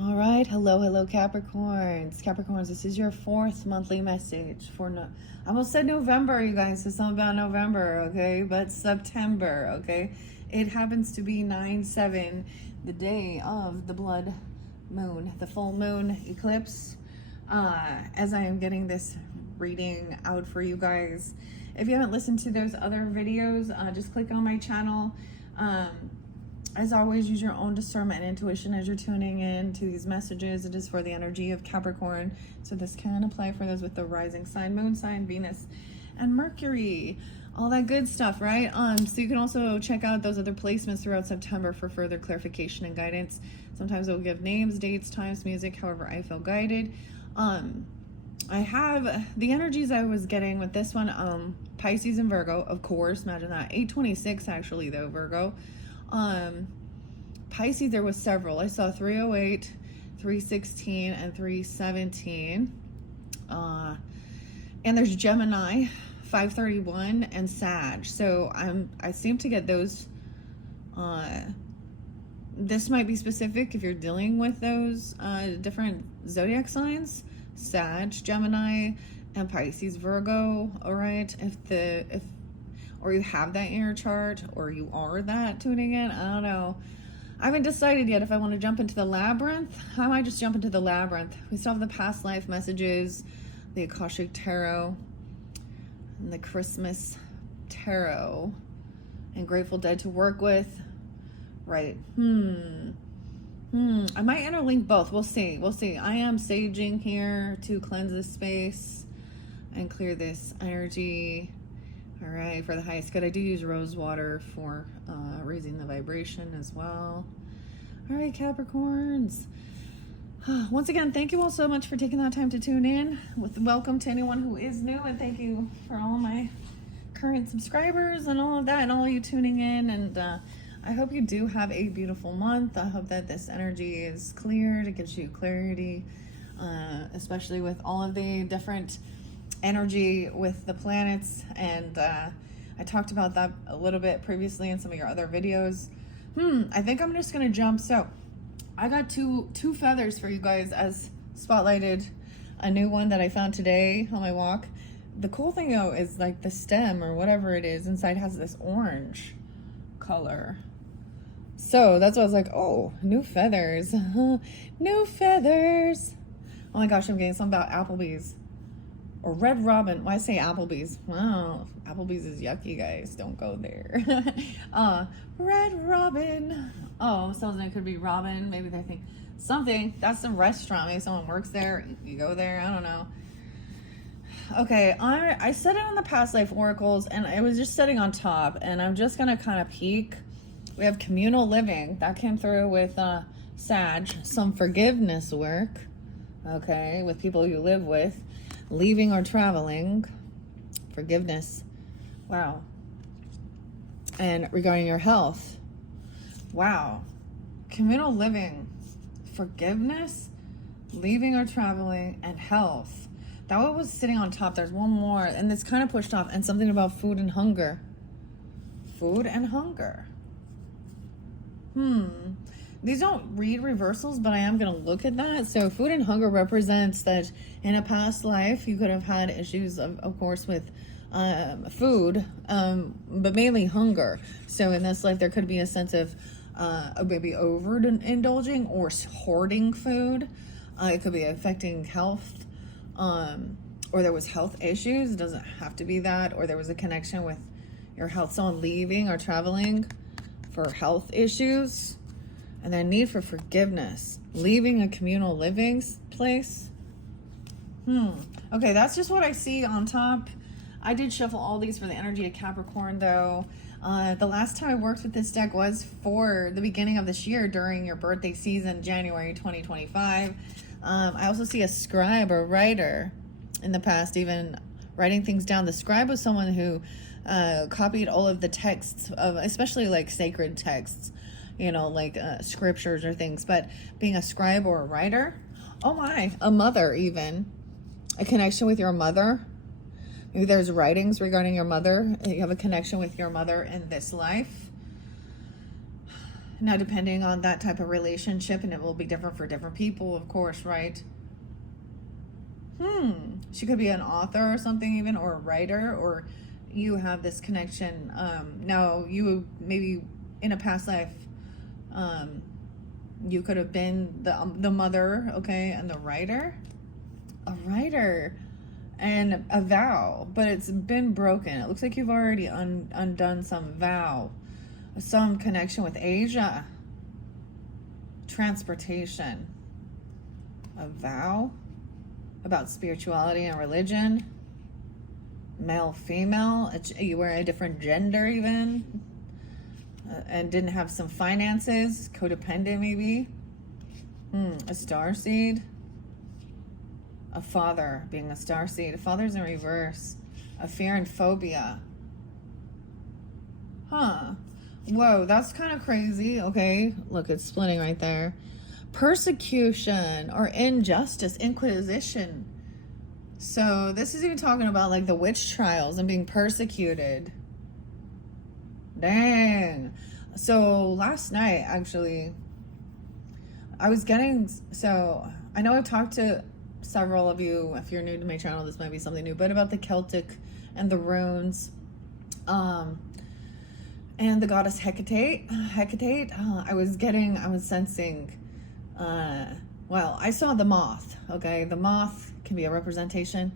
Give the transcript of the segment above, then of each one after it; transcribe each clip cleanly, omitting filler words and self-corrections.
All right, hello Capricorns. Capricorns, this is your 4th monthly message for I almost said November, you guys. So something about November, okay? But September, okay? It happens to be 9/7, the day of the blood moon, the full moon eclipse. As I am getting this reading out for you guys, if you haven't listened to those other videos, just click on my channel. As always, use your own discernment and intuition as you're tuning in to these messages. It is for the energy of Capricorn. So this can apply for those with the rising sign, moon sign, Venus, and Mercury. All that good stuff, right? So you can also check out those other placements throughout September for further clarification and guidance. Sometimes it will give names, dates, times, music, however I feel guided. I have the energies I was getting with this one, Pisces and Virgo, of course. Imagine that. 826 actually, though, Virgo. Pisces, there was several. I saw 308, 316, and 317. And there's Gemini, 531, and Sag. So I seem to get those. This might be specific if you're dealing with those different zodiac signs: Sag, Gemini, and Pisces, Virgo. All right, or you have that in your chart, or you are that tuning in. I don't know. I haven't decided yet if I want to jump into the labyrinth. I might just jump into the labyrinth. We still have the past life messages, the Akashic Tarot, and the Christmas Tarot, and Grateful Dead to work with. Right. I might interlink both. We'll see. I am saging here to cleanse this space and clear this energy. All right, for the highest good. I do use rose water for raising the vibration as well. All right, Capricorns. Once again, thank you all so much for taking that time to tune in. Welcome to anyone who is new, and thank you for all my current subscribers and all of that, and all of you tuning in. And I hope you do have a beautiful month. I hope that this energy is cleared. It gives you clarity, especially with all of the different energy with the planets, and I talked about that a little bit previously in some of your other videos. I think I'm just gonna jump. So I got two feathers for you guys as spotlighted, a new one that I found today on my walk. The cool thing though is like the stem or whatever it is inside has this orange color. So that's why I was like, oh, new feathers. New feathers. Oh my gosh, I'm getting something about Applebee's. Or Red Robin. Why say Applebee's? Wow, Applebee's is yucky, guys. Don't go there. Red Robin. Oh, sounds like it could be Robin. Maybe they think something. That's the restaurant. Maybe someone works there. You go there. I don't know. Okay, I set it on the past life oracles, and it was just sitting on top. And I'm just gonna kind of peek. We have communal living that came through with Sag. Some forgiveness work. Okay, with people you live with. Leaving or traveling, forgiveness. Wow. And regarding your health, wow. Communal living, forgiveness, leaving or traveling, and health. That one was sitting on top. There's one more, and it's kind of pushed off. And something about food and hunger. Food and hunger. These don't read reversals, but I am going to look at that. So food and hunger represents that in a past life, you could have had issues, of course, with food, but mainly hunger. So in this life, there could be a sense of maybe overindulging or hoarding food. It could be affecting health, or there was health issues. It doesn't have to be that, or there was a connection with your health. Someone leaving or traveling for health issues. And their need for forgiveness. Leaving a communal living place. Okay, that's just what I see on top. I did shuffle all these for the energy of Capricorn, though. The last time I worked with this deck was for the beginning of this year during your birthday season, January 2025. I also see a scribe or writer in the past, even writing things down. The scribe was someone who copied all of the texts of, especially like sacred texts, you know, like scriptures or things. But being a scribe or a writer, oh my, a mother, even a connection with your mother. Maybe there's writings regarding your mother. You have a connection with your mother in this life. Now, depending on that type of relationship, and it will be different for different people, of course, right? She could be an author or something, even, or a writer, or you have this connection. Now, you maybe in a past life, you could have been the mother, okay, and the writer, a writer, and a vow, but it's been broken. It looks like you've already undone some vow, some connection with Asia, transportation, a vow about spirituality and religion, male, female, you were a different gender even, and didn't have some finances, codependent maybe, a starseed, a father being a starseed, a father's in reverse, a fear and phobia. Whoa, that's kind of crazy. Okay, look, it's splitting right there. Persecution or injustice, inquisition. So this is even talking about like the witch trials and being persecuted. Dang. So last night, actually, I was getting, so I know I've talked to several of you, if you're new to my channel, this might be something new, but about the Celtic and the runes, and the goddess Hecate, I was sensing, well, I saw the moth, okay? The moth can be a representation.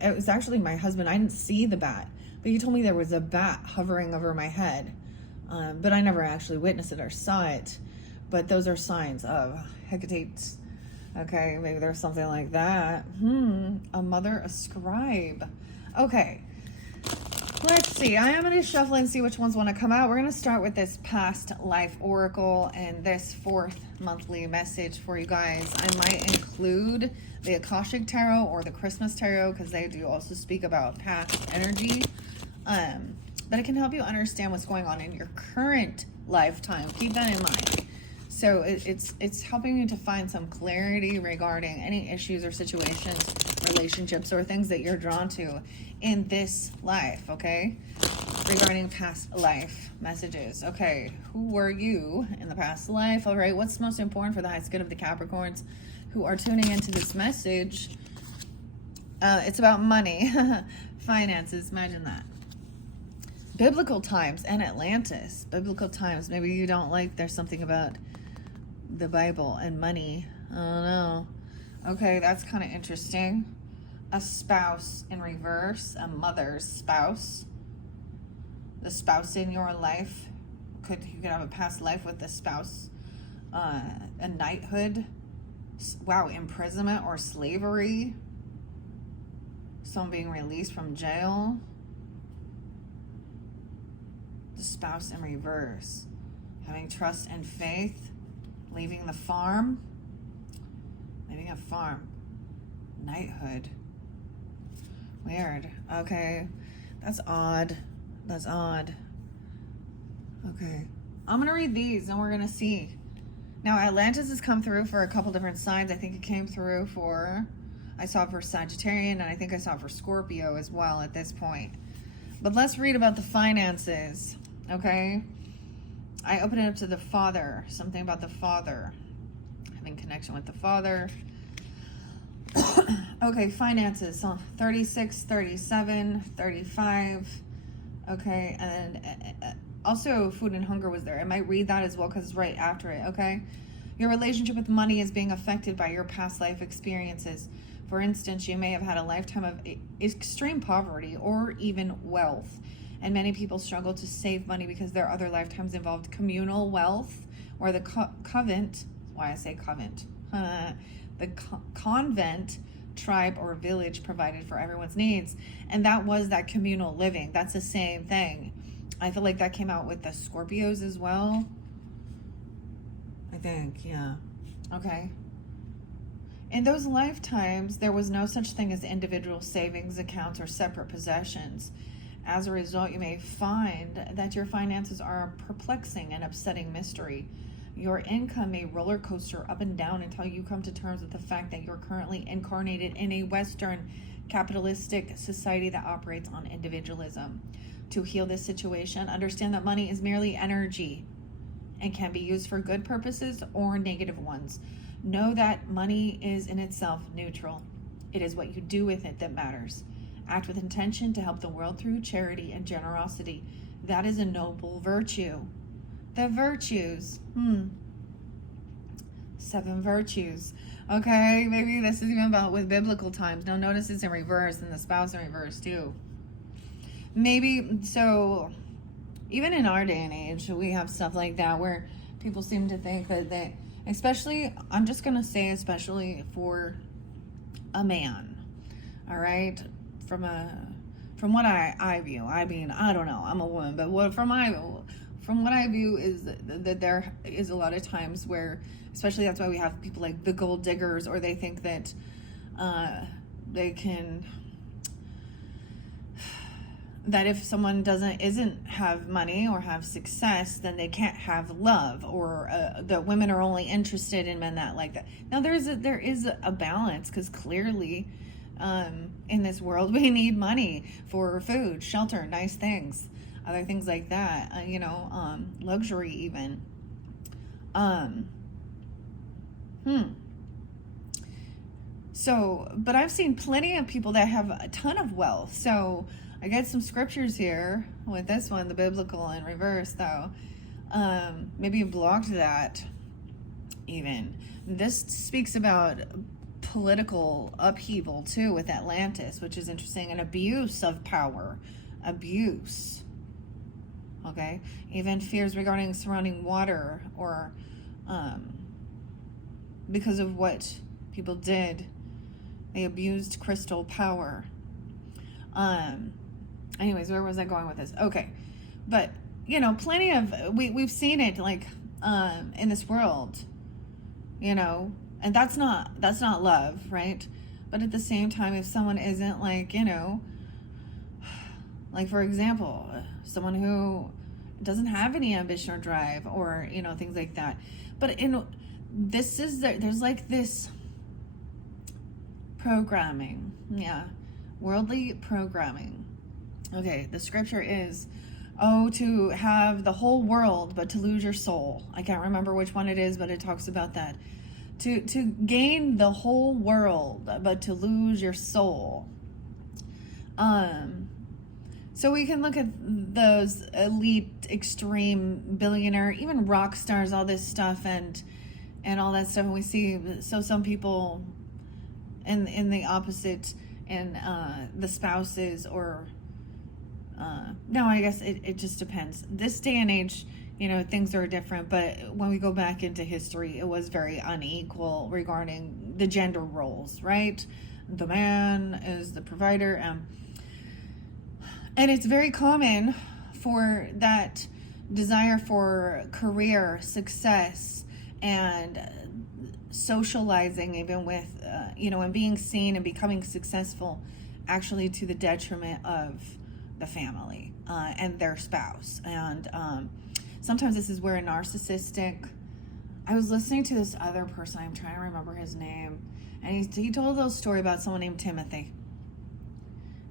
It was actually my husband. I didn't see the bat, but he told me there was a bat hovering over my head. But I never actually witnessed it or saw it. But those are signs of Hecate. Okay, maybe there's something like that. A mother, a scribe. Okay. Let's see. I am going to shuffle and see which ones want to come out. We're going to start with this past life oracle and this 4th monthly message for you guys. I might include the Akashic Tarot or the Christmas Tarot because they do also speak about past energy. But it can help you understand what's going on in your current lifetime. Keep that in mind. So it's helping you to find some clarity regarding any issues or situations, relationships, or things that you're drawn to in this life, okay? Regarding past life messages. Okay, who were you in the past life? All right, what's most important for the highest good of the Capricorns who are tuning into this message? It's about money, finances, imagine that. Biblical times and Atlantis. Biblical times. Maybe you don't like, there's something about the Bible and money. I don't know. Okay, that's kind of interesting. A spouse in reverse, a mother's spouse. The spouse in your life. You could have a past life with the spouse. A knighthood. Wow, imprisonment or slavery. Someone being released from jail. The spouse in reverse. Having trust and faith. Leaving the farm. Leaving a farm. Knighthood. Weird. Okay. That's odd. That's odd. Okay. I'm going to read these and we're going to see. Now, Atlantis has come through for a couple different signs. I think it came through for, I saw it for Sagittarian, and I think I saw it for Scorpio as well at this point. But let's read about the finances. Okay. I open it up to the father. Something about the father. Having connection with the father. Okay, finances. So 36, 37, 35. Okay, and also food and hunger was there. I might read that as well because it's right after it, okay? Your relationship with money is being affected by your past life experiences. For instance, you may have had a lifetime of extreme poverty or even wealth. And many people struggle to save money because their other lifetimes involved communal wealth or the convent, why I say convent, the convent, tribe, or village provided for everyone's needs. And that was that communal living. That's the same thing. I feel like that came out with the Scorpios as well. I think, yeah. Okay. In those lifetimes, there was no such thing as individual savings accounts or separate possessions. As a result, you may find that your finances are a perplexing and upsetting mystery. Your income may roller coaster up and down until you come to terms with the fact that you're currently incarnated in a Western capitalistic society that operates on individualism. To heal this situation, understand that money is merely energy. and can be used for good purposes or negative ones. Know that money is in itself neutral. It is what you do with it that matters. Act with intention to help the world through charity and generosity. That is a noble virtue. The virtues. 7 virtues. Okay, maybe this is even about with biblical times. Now notice it's in reverse and the spouse in reverse too. Maybe, so even in our day and age, we have stuff like that where people seem to think that they, especially, I'm just going to say especially for a man, all right? From what I view, I mean, I don't know, I'm a woman, but from what I view is that there is a lot of times where, especially that's why we have people like the gold diggers, or they think that they can, that if someone isn't have money or have success, then they can't have love, or that women are only interested in men that like that. Now there is a balance, because clearly in this world we need money for food, shelter, nice things, other things like that, luxury even. So, but I've seen plenty of people that have a ton of wealth. So I got some scriptures here with this one, the biblical in reverse, though. Maybe you blocked that even. This speaks about political upheaval too with Atlantis, which is interesting, and abuse of power. Abuse. Okay? Even fears regarding surrounding water, or because of what people did. They abused crystal power. Anyways, where was I going with this? Okay. But, plenty of, we've seen it, like, in this world, and that's not love, right? But at the same time, if someone isn't like, like, for example, someone who doesn't have any ambition or drive, or, things like that. But there's like this programming, worldly programming. Okay, the scripture is, to have the whole world, but to lose your soul. I can't remember which one it is, but it talks about that. To gain the whole world, but to lose your soul. So we can look at those elite, extreme billionaire, even rock stars, all this stuff, and all that stuff. And we see, so some people in the opposite, and the spouses, or no, I guess it just depends. This day and age, things are different, but when we go back into history, it was very unequal regarding the gender roles, right? The man is the provider, and it's very common for that desire for career success and socializing, even with, and being seen and becoming successful, actually to the detriment of the family and their spouse. And sometimes this is where a narcissistic, I was listening to this other person, I'm trying to remember his name, and he told a little story about someone named Timothy.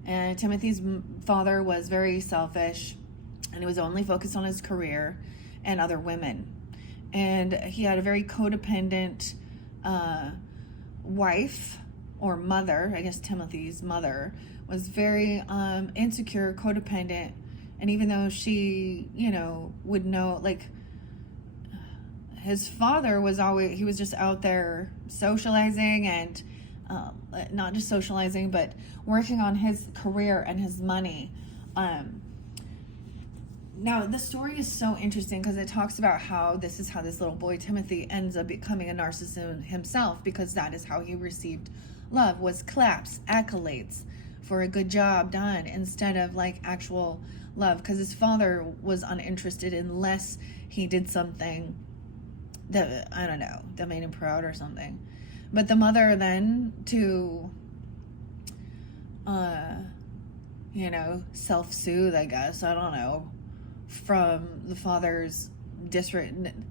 And Timothy's father was very selfish, and he was only focused on his career and other women. And he had a very codependent wife, or mother. I guess Timothy's mother was very insecure, codependent. And even though she, would know, like, his father was always, he was just out there socializing, and not just socializing, but working on his career and his money. Now, the story is so interesting because it talks about how this little boy, Timothy, ends up becoming a narcissist himself, because that is how he received love, was claps, accolades for a good job done, instead of like actual love, because his father was uninterested unless he did something that, I don't know, that made him proud or something. But the mother then, to self-soothe, I guess, I don't know, from the father's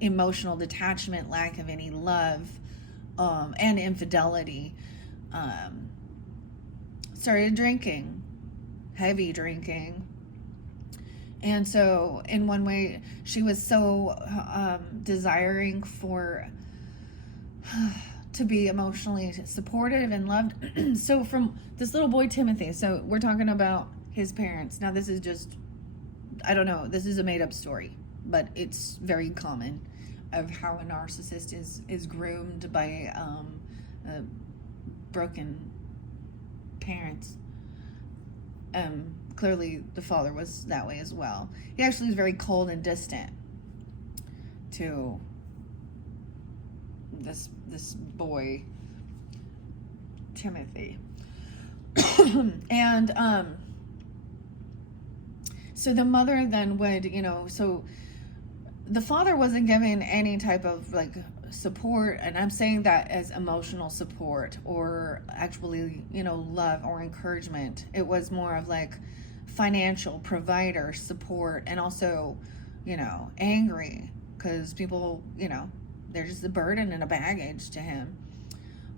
emotional detachment, lack of any love, and infidelity, started drinking, heavy drinking, And so in one way, she was so desiring for to be emotionally supportive and loved. So from this little boy Timothy, so we're talking about his parents. Now this is just, I don't know, this is a made up story, but it's very common of how a narcissist is groomed by broken parents. Clearly the father was that way as well. He actually was very cold and distant to this boy Timothy. And so the mother then would, so the father wasn't given any type of like support, and I'm saying that as emotional support or actually, love or encouragement. It was more of like financial provider support, and also, angry because people, they're just a burden and a baggage to him.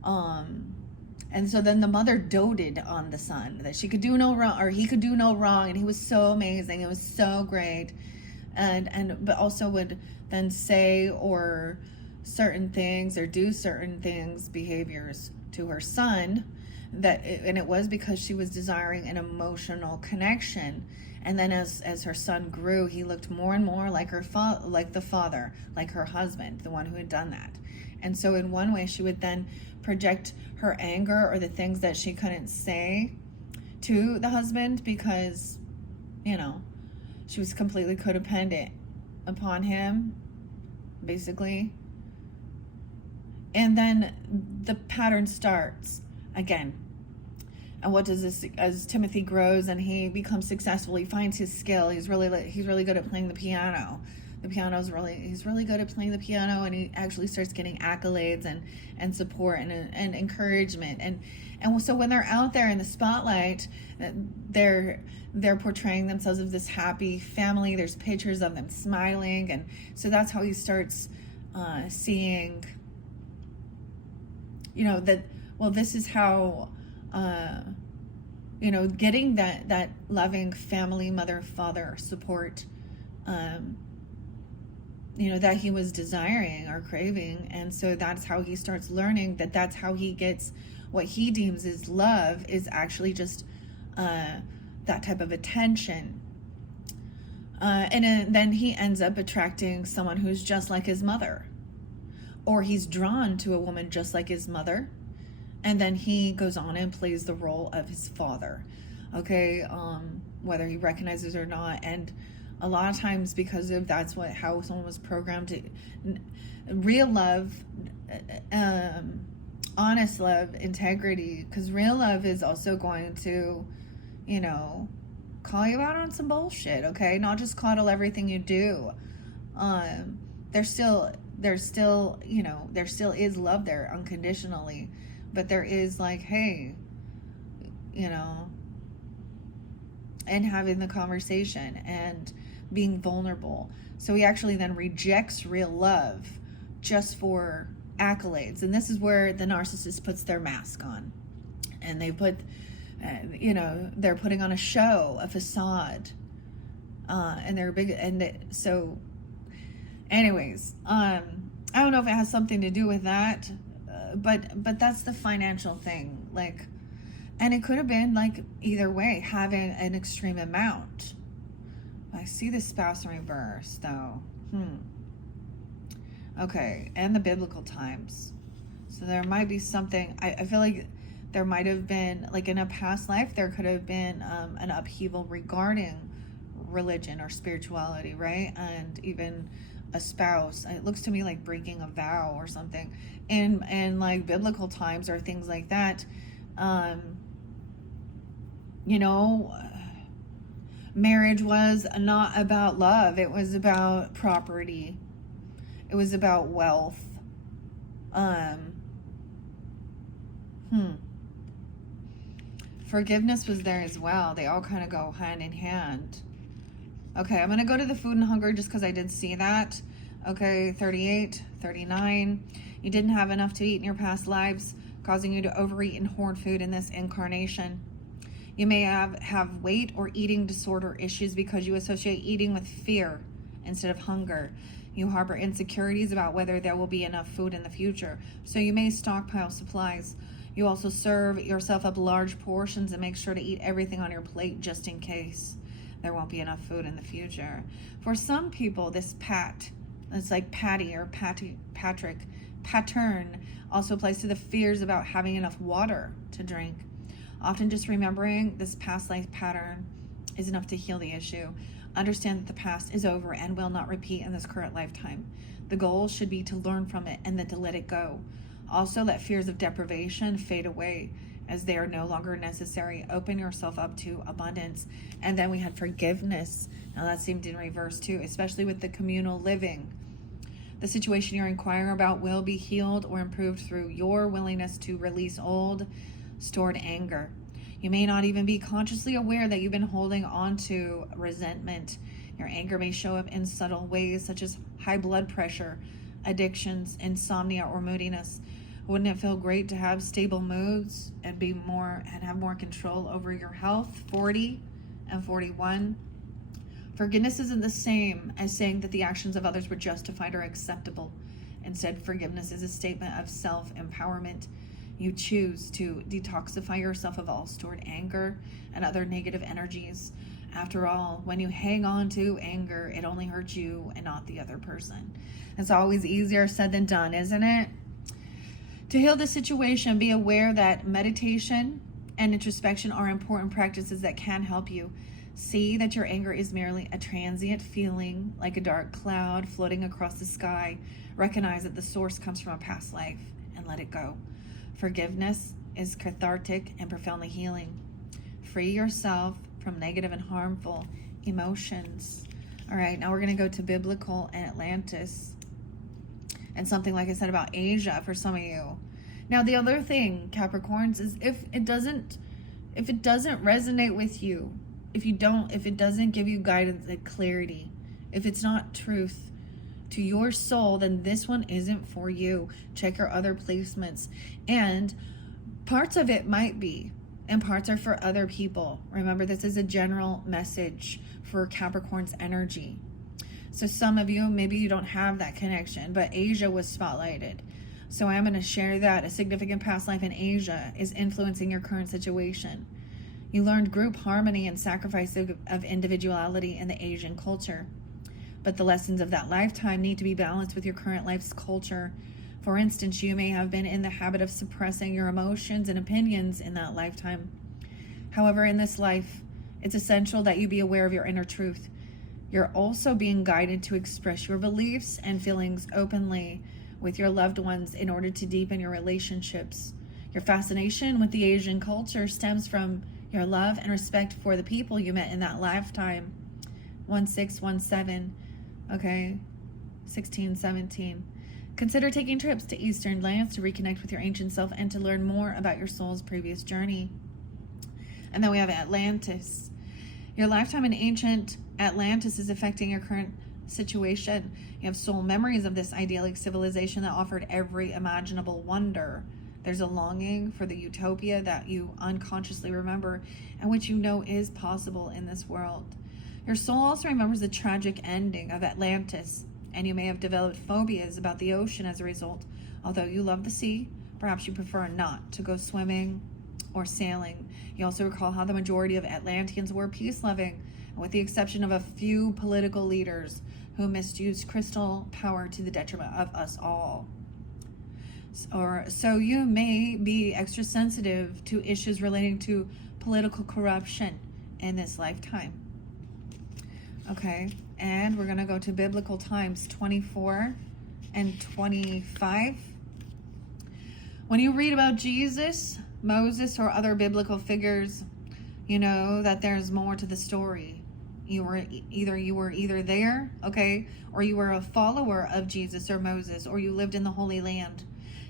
And so then the mother doted on the son, that she could do no wrong, or he could do no wrong, and he was so amazing, it was so great. But also would then say or certain things or do certain things, behaviors to her son, and it was because she was desiring an emotional connection. And then as her son grew, he looked more and more like like the father, like her husband, the one who had done that. And so in one way, she would then project her anger or the things that she couldn't say to the husband because, she was completely codependent upon him, basically. And then the pattern starts again. And what does this, as Timothy grows and he becomes successful, he finds his skill. He's really good at playing the piano. He's really good at playing the piano, and he actually starts getting accolades and support and encouragement. And so when they're out there in the spotlight, they're portraying themselves as this happy family. There's pictures of them smiling. And so that's how he starts seeing, that, well, this is how, getting that loving family, mother, father support, that he was desiring or craving. And so that's how he starts learning that's how he gets what he deems as love, is actually just that type of attention. And then he ends up attracting someone who's just like his mother, or he's drawn to a woman just like his mother. And then he goes on and plays the role of his father, okay, whether he recognizes or not. And a lot of times, because of how someone was programmed to, real love, honest love, integrity, because real love is also going to, call you out on some bullshit, okay? Not just coddle everything you do. There still is love there unconditionally, but there is like, hey, and having the conversation and being vulnerable. So he actually then rejects real love just for accolades. And this is where the narcissist puts their mask on, and they put, they're putting on a show, a facade, and they're big. So anyways, I don't know if it has something to do with that, but that's the financial thing. Like, and it could have been like either way, having an extreme amount. I see the spouse in reverse though. Okay, and the biblical times. So there might be something, I feel like there might have been, like in a past life, there could have been an upheaval regarding religion or spirituality, right? And even a spouse. It looks to me like breaking a vow or something. And like biblical times or things like that. Marriage was not about love. It was about property. It was about wealth. Forgiveness was there as well. They all kind of go hand in hand. Okay, I'm going to go to the food and hunger just because I did see that. Okay, 38, 39. You didn't have enough to eat in your past lives, causing you to overeat and hoard food in this incarnation. You may have weight or eating disorder issues because you associate eating with fear instead of hunger. You harbor insecurities about whether there will be enough food in the future, so you may stockpile supplies. You also serve yourself up large portions and make sure to eat everything on your plate just in case there won't be enough food in the future. For some people, this it's like Patrick pattern also applies to the fears about having enough water to drink. Often just remembering this past life pattern is enough to heal the issue. Understand that the past is over and will not repeat in this current lifetime. The goal should be to learn from it and then to let it go. Also, let fears of deprivation fade away as they are no longer necessary. Open yourself up to abundance. And then we had forgiveness. Now that seemed in reverse too, especially with the communal living. The situation you're inquiring about will be healed or improved through your willingness to release old, stored anger. You may not even be consciously aware that you've been holding on to resentment. Your anger may show up in subtle ways such as high blood pressure, addictions, insomnia, or moodiness. Wouldn't it feel great to have stable moods and have more control over your health? 40 and 41. Forgiveness isn't the same as saying that the actions of others were justified or acceptable. Instead, forgiveness is a statement of self-empowerment. You choose to detoxify yourself of all stored anger and other negative energies. After all, when you hang on to anger, it only hurts you and not the other person. It's always easier said than done, isn't it? To heal the situation, be aware that meditation and introspection are important practices that can help you. See that your anger is merely a transient feeling, like a dark cloud floating across the sky. Recognize that the source comes from a past life and let it go. Forgiveness is cathartic and profoundly healing. Free yourself from negative and harmful emotions. All right, now we're going to go to biblical and Atlantis. And something like I said about Asia for some of you. Now the other thing, Capricorns, is if it doesn't resonate with you, if it doesn't give you guidance and clarity, if it's not truth to your soul, then this one isn't for you. Check your other placements. And parts of it might be, and parts are for other people. Remember, this is a general message for Capricorn's energy. So some of you, maybe you don't have that connection, but Asia was spotlighted. So I'm going to share that a significant past life in Asia is influencing your current situation. You learned group harmony and sacrifice of individuality in the Asian culture. But the lessons of that lifetime need to be balanced with your current life's culture. For instance, you may have been in the habit of suppressing your emotions and opinions in that lifetime. However, in this life, it's essential that you be aware of your inner truth. You're also being guided to express your beliefs and feelings openly with your loved ones in order to deepen your relationships. Your fascination with the Asian culture stems from your love and respect for the people you met in that lifetime. 1617, okay, 1617. Consider taking trips to Eastern lands to reconnect with your ancient self and to learn more about your soul's previous journey. And then we have Atlantis. Your lifetime in ancient Atlantis is affecting your current situation. You have soul memories of this idyllic civilization that offered every imaginable wonder. There's a longing for the utopia that you unconsciously remember and which you know is possible in this world. Your soul also remembers the tragic ending of Atlantis, and you may have developed phobias about the ocean as a result. Although you love the sea, perhaps you prefer not to go swimming or sailing. You also recall how the majority of Atlanteans were peace-loving, with the exception of a few political leaders who misused crystal power to the detriment of us all. So you may be extra sensitive to issues relating to political corruption in this lifetime. Okay, and we're going to go to biblical times 24 and 25. When you read about Jesus, Moses, or other biblical figures, you know that there's more to the story. You were either there, okay, or you were a follower of Jesus or Moses, or you lived in the Holy Land.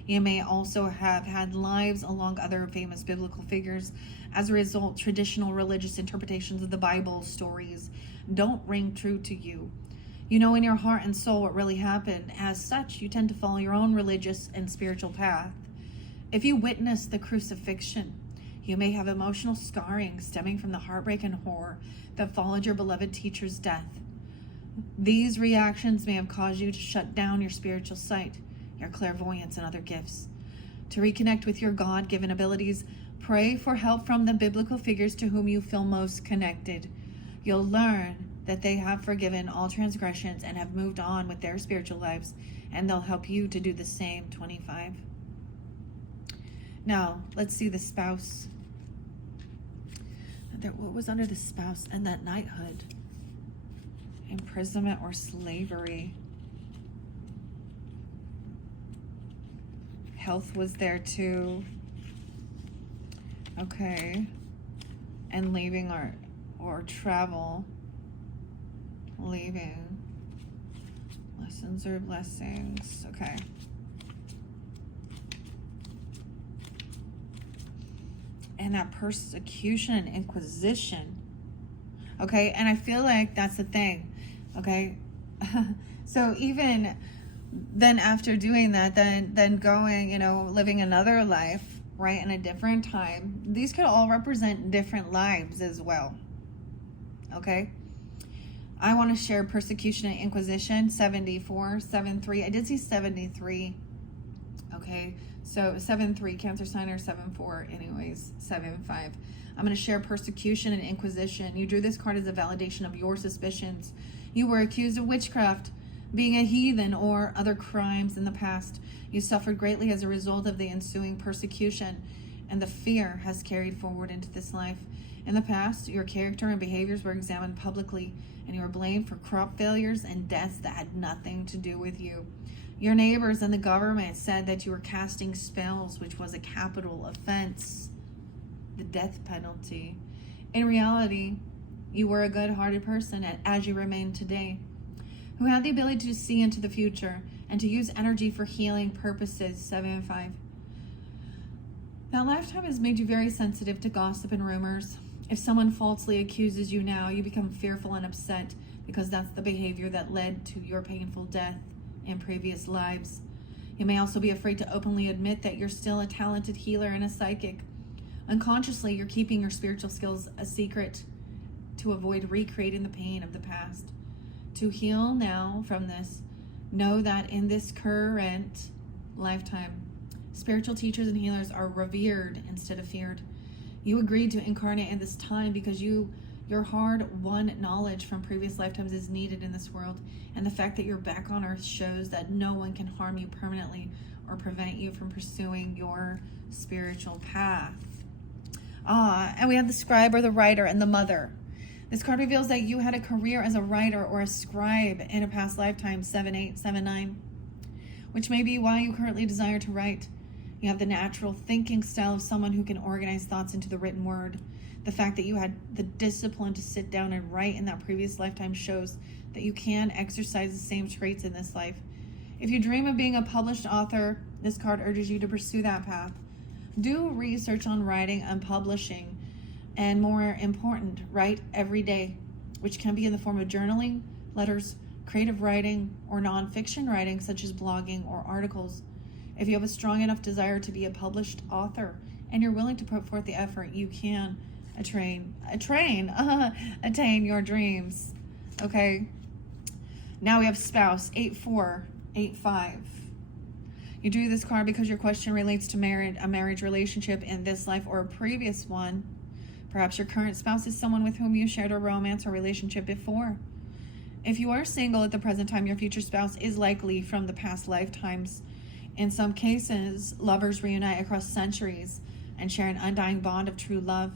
You may also have had lives along other famous biblical figures. As a result, traditional religious interpretations of the Bible stories don't ring true to you. You know in your heart and soul what really happened. As such, you tend to follow your own religious and spiritual path. If you witness the crucifixion, You may have emotional scarring stemming from the heartbreak and horror that followed your beloved teacher's death. These reactions may have caused you to shut down your spiritual sight, your clairvoyance, and other gifts. To reconnect with your God-given abilities, pray for help from the biblical figures to whom you feel most connected. You'll learn that they have forgiven all transgressions and have moved on with their spiritual lives, and they'll help you to do the same. 25. Now, let's see the spouse. What was under the spouse and that knighthood? Imprisonment or slavery. Health was there too. Okay. And leaving or travel. Leaving. Lessons or blessings. Okay. And that persecution and inquisition. Okay, and I feel like that's the thing. Okay. So even then after doing that, then going, living another life, right, in a different time, these could all represent different lives as well. Okay. I want to share persecution and inquisition, 74, 7-3. I did see 73. Okay. So 7-3, Cancer sign, or 7-4, anyways, 7-5. I'm going to share persecution and inquisition. You drew this card as a validation of your suspicions. You were accused of witchcraft, being a heathen, or other crimes in the past. You suffered greatly as a result of the ensuing persecution, and the fear has carried forward into this life. In the past, your character and behaviors were examined publicly, and you were blamed for crop failures and deaths that had nothing to do with you. Your neighbors and the government said that you were casting spells, which was a capital offense, the death penalty. In reality, you were a good-hearted person, as you remain today, who had the ability to see into the future and to use energy for healing purposes, 7-5. That lifetime has made you very sensitive to gossip and rumors. If someone falsely accuses you now, you become fearful and upset because that's the behavior that led to your painful death in previous lives. You may also be afraid to openly admit that you're still a talented healer and a psychic. Unconsciously, you're keeping your spiritual skills a secret to avoid recreating the pain of the past. To heal now from this, know that in this current lifetime, spiritual teachers and healers are revered instead of feared. You agreed to incarnate in this time because your hard-won knowledge from previous lifetimes is needed in this world, and the fact that you're back on Earth shows that no one can harm you permanently or prevent you from pursuing your spiritual path. And we have the scribe or the writer and the mother. This card reveals that you had a career as a writer or a scribe in a past lifetime, 7-8, 7-9, which may be why you currently desire to write. You have the natural thinking style of someone who can organize thoughts into the written word. The fact that you had the discipline to sit down and write in that previous lifetime shows that you can exercise the same traits in this life. If you dream of being a published author, this card urges you to pursue that path. Do research on writing and publishing, and more important, write every day, which can be in the form of journaling, letters, creative writing, or nonfiction writing such as blogging or articles. If you have a strong enough desire to be a published author and you're willing to put forth the effort, you can attain your dreams. Okay. Now we have spouse, 8-4, 8-5. You drew this card because your question relates to a marriage relationship in this life or a previous one. Perhaps your current spouse is someone with whom you shared a romance or relationship before. If you are single at the present time, your future spouse is likely from the past lifetimes. In some cases, lovers reunite across centuries and share an undying bond of true love.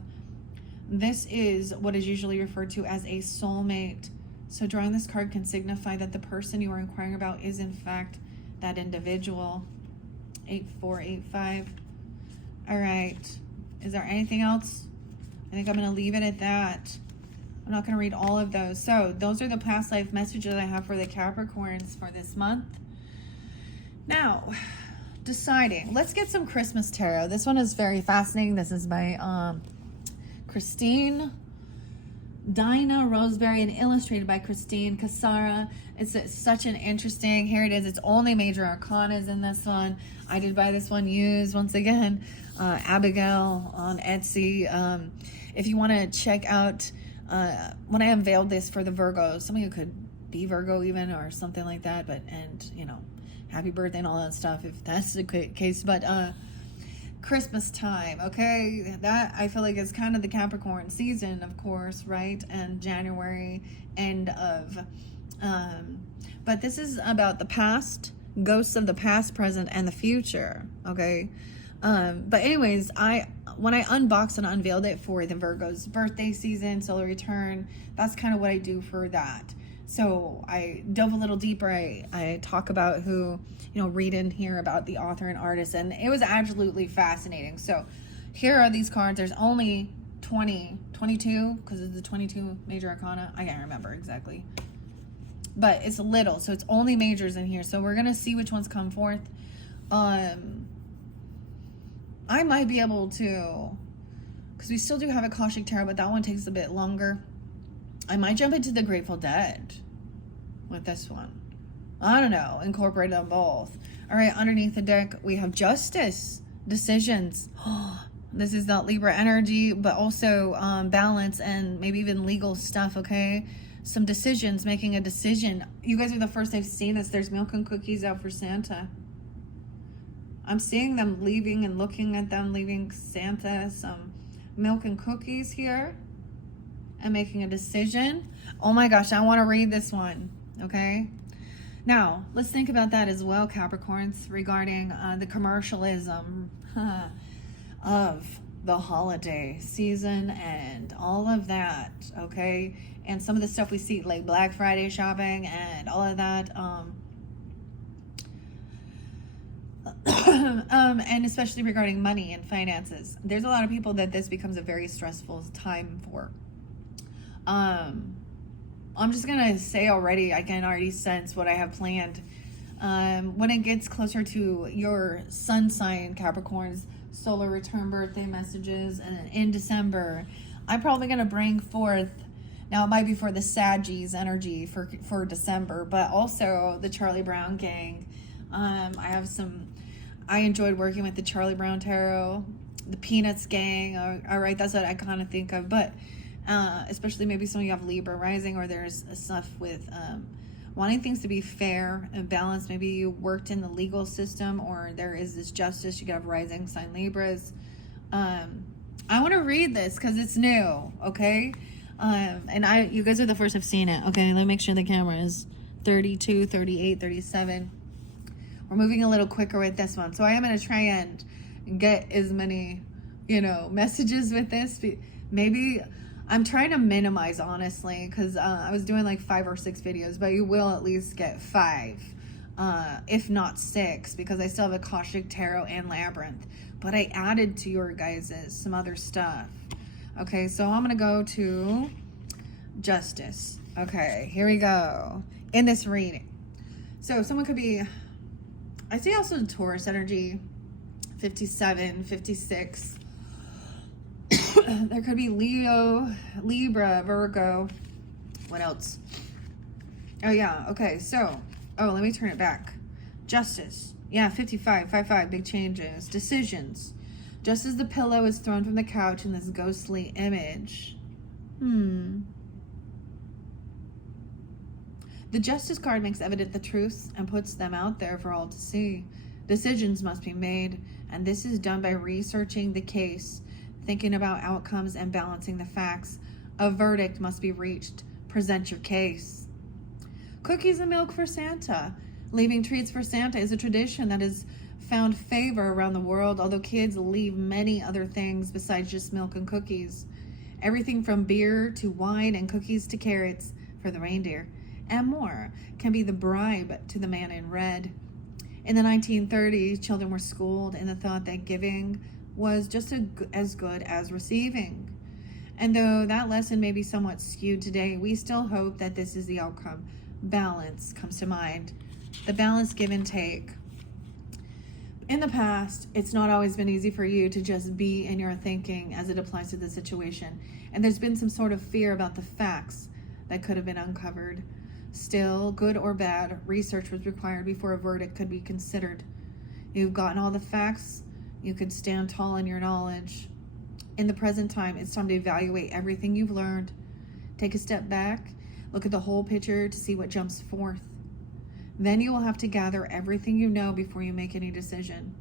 This is what is usually referred to as a soulmate. So drawing this card can signify that the person you are inquiring about is in fact that individual. 8-4, 8-5. All right. Is there anything else? I think I'm going to leave it at that. I'm not going to read all of those. So those are the past life messages I have for the Capricorns for this month. Now, deciding. Let's get some Christmas tarot. This one is very fascinating. This is by Christine. Dinah Roseberry and illustrated by Christine Casara. It's such an interesting, here it is. It's only major arcanas in this one. I did buy this one used, once again. Abigail on Etsy. If you want to check out, when I unveiled this for the Virgos, some of you could be Virgo even or something like that, but, and, you know, happy birthday and all that stuff if that's the case. But Christmas time, okay, that I feel like is kind of the Capricorn season, of course, right? And January, end of but this is about the past, ghosts of the past, present, and the future, okay? But anyways, when I unboxed and unveiled it for the Virgo's birthday season, solar return, that's kind of what I do for that. So I dove a little deeper. I talk about who, you know, read in here about the author and artist, and it was absolutely fascinating. So here are these cards. There's only 22, because it's the 22 major arcana. I can't remember exactly, but it's little, so it's only majors in here. So we're gonna see which ones come forth. I might be able to, because we still do have a Akashic Tarot, but that one takes a bit longer. I might jump into the Grateful Dead with this one. I don't know, incorporate them both. All right, underneath the deck, we have Justice, decisions. This is not Libra energy, but also balance and maybe even legal stuff, okay? Some decisions, making a decision. You guys are the first I've seen this. There's milk and cookies out for Santa. I'm seeing them leaving and looking at them leaving Santa some milk and cookies here and making a decision. Oh my gosh, I want to read this one, okay? Now, let's think about that as well, Capricorns, regarding the commercialism of the holiday season and all of that, okay? And some of the stuff we see, like Black Friday shopping and all of that. And especially regarding money and finances. There's a lot of people that this becomes a very stressful time for. I'm just gonna say already, I can already sense what I have planned. When it gets closer to your sun sign, Capricorn's solar return birthday messages, and in December, I'm probably gonna bring forth, now it might be for the Saggies energy for December, but also the Charlie Brown gang. I enjoyed working with the Charlie Brown Tarot, the Peanuts gang. All right, that's what I kind of think of, but especially maybe some of you have Libra rising, or there's stuff with wanting things to be fair and balanced. Maybe you worked in the legal system, or there is this justice. You could have rising sign Libras. I want to read this because it's new, okay? And you guys are the first I've seen it. Okay, let me make sure the camera is 32, 38, 37. We're moving a little quicker with this one. So I am going to try and get as many, messages with this. Maybe I'm trying to minimize, honestly, because I was doing like 5 or 6 videos, but you will at least get 5, if not 6, because I still have Akashic Tarot and Labyrinth. But I added to your guys's some other stuff. Okay, so I'm going to go to Justice. Okay, here we go. In this reading. So someone could be, I see also Taurus energy, 57, 56. There could be Leo, Libra, Virgo. What else? Oh, yeah. Okay. So, let me turn it back. Justice. Yeah, 55, 55. Big changes. Decisions. Just as the pillow is thrown from the couch in this ghostly image. The Justice card makes evident the truths and puts them out there for all to see. Decisions must be made, and this is done by researching the case, thinking about outcomes, and balancing the facts. A verdict must be reached. Present your case. Cookies and milk for Santa. Leaving treats for Santa is a tradition that has found favor around the world, although kids leave many other things besides just milk and cookies. Everything from beer to wine and cookies to carrots for the reindeer and more can be the bribe to the man in red. In the 1930s, children were schooled in the thought that giving was just as good as receiving. And though that lesson may be somewhat skewed today, we still hope that this is the outcome. Balance comes to mind. The balance give and take. in the past, it's not always been easy for you to just be in your thinking as it applies to the situation. And there's been some sort of fear about the facts that could have been uncovered. Still, good or bad, research was required before a verdict could be considered. You've gotten all the facts, you could stand tall in your knowledge. In the present time, it's time to evaluate everything you've learned. Take a step back, look at the whole picture to see what jumps forth. Then you will have to gather everything you know before you make any decision.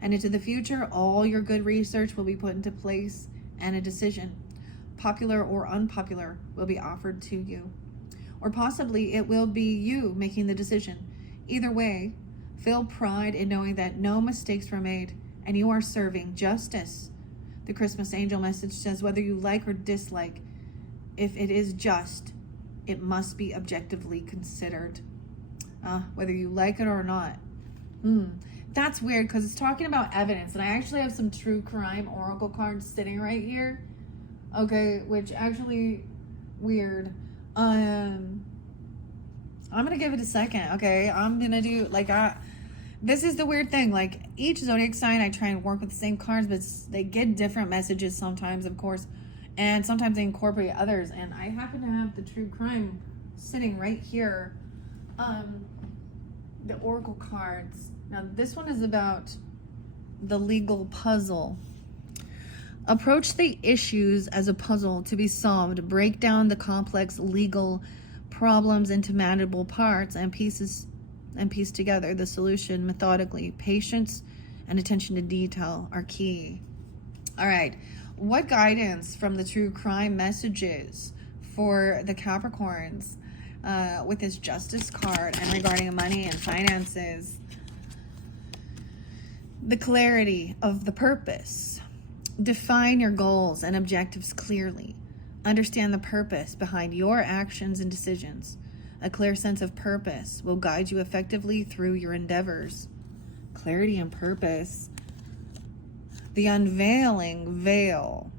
And into the future, all your good research will be put into place and a decision, popular or unpopular, will be offered to you. Or possibly it will be you making the decision. Either way, feel pride in knowing that no mistakes were made and you are serving justice. The Christmas angel message says whether you like or dislike, if it is just, it must be objectively considered. Whether you like it or not. That's weird because it's talking about evidence, and I actually have some true crime oracle cards sitting right here. Okay, which actually weird. I'm gonna give it a second. Okay, I'm gonna do like this is the weird thing. Like each zodiac sign, I try and work with the same cards, but they get different messages sometimes, of course, and sometimes they incorporate others. And I happen to have the true crime sitting right here. The oracle cards. Now this one is about the legal puzzle. Approach the issues as a puzzle to be solved. Break down the complex legal problems into manageable parts and piece together the solution methodically. Patience and attention to detail are key. All right. What guidance from the true crime messages for the Capricorns with this justice card and regarding money and finances? The clarity of the purpose. Define your goals and objectives clearly. Understand the purpose behind your actions and decisions. A clear sense of purpose will guide you effectively through your endeavors. Clarity and purpose. The unveiling veil.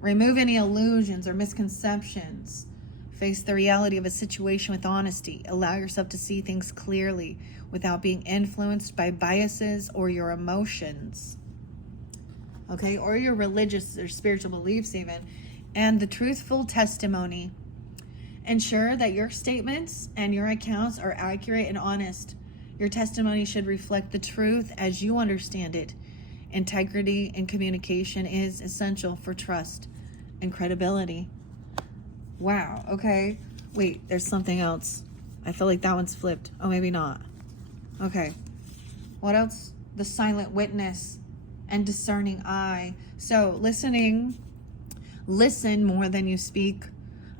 Remove any illusions or misconceptions. Face the reality of a situation with honesty. Allow yourself to see things clearly without being influenced by biases or your emotions. Okay, or your religious or spiritual beliefs even. And the truthful testimony. Ensure that your statements and your accounts are accurate and honest. Your testimony should reflect the truth as you understand it. Integrity in communication is essential for trust and credibility. Wow, okay. Wait, there's something else. I feel like that one's flipped. Oh, maybe not. Okay. What else? The silent witness and discerning eye. So listen more than you speak.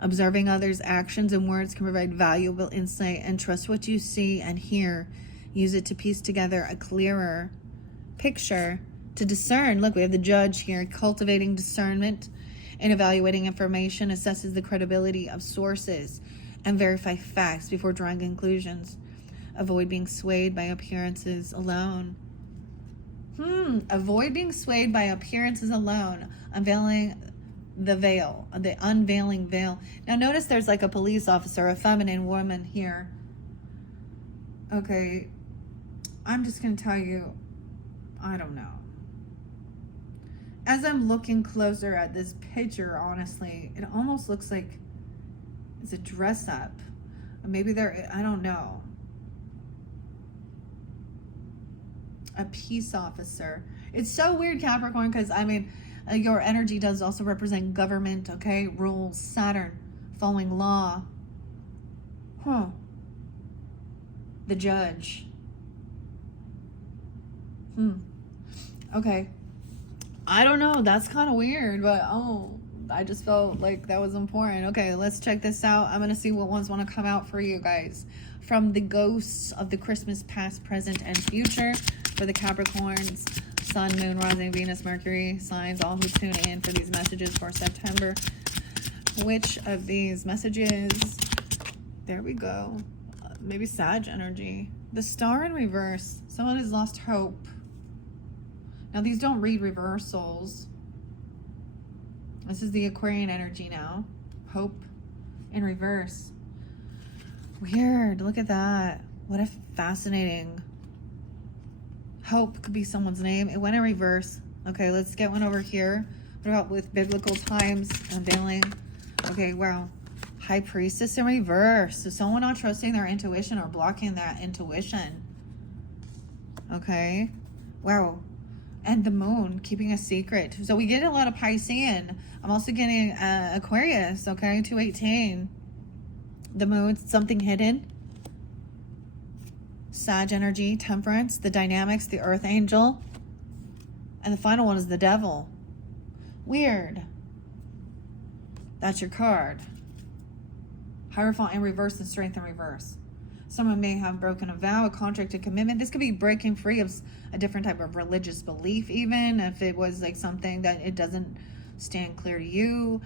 Observing others' actions and words can provide valuable insight, and trust what you see and hear. Use it to piece together a clearer picture. To discern, look, we have the judge here. Cultivating discernment and evaluating information, assesses the credibility of sources and verify facts before drawing conclusions. Avoid being swayed by appearances alone. Avoid being swayed by appearances alone. Unveiling the veil, the unveiling veil. Now notice there's like a police officer, a feminine woman here. Okay, I'm just going to tell you, I don't know. As I'm looking closer at this picture, honestly, it almost looks like it's a dress up. Maybe I don't know. A peace officer. It's so weird, Capricorn, because I mean, your energy does also represent government, okay? Rules, Saturn, following law. The judge. Okay. I don't know. That's kind of weird, but I just felt like that was important. Okay, let's check this out. I'm going to see what ones want to come out for you guys. From the ghosts of the Christmas past, present, and future for the Capricorns, Sun, Moon, Rising, Venus, Mercury signs, all who tune in for these messages for September. Which of these messages? There we go. Maybe Sag energy. The Star in reverse. Someone has lost hope. Now, these don't read reversals. This is the Aquarian energy now. Hope in reverse. Weird. Look at that. What a fascinating. Hope could be someone's name. It went in reverse. Okay, let's get one over here. What about with biblical times unveiling? Okay, wow. High Priestess in reverse. So someone not trusting their intuition or blocking that intuition. Okay. Wow. And the moon, keeping a secret. So we get a lot of Piscean. I'm also getting Aquarius, okay? 218. The moon, something hidden. Sag energy, Temperance, the dynamics, the Earth Angel. And the final one is the Devil. Weird. That's your card. Hierophant in reverse and Strength in reverse. Someone may have broken a vow, a contract, a commitment. This could be breaking free of a different type of religious belief, even if it was like something that it doesn't stand clear to you.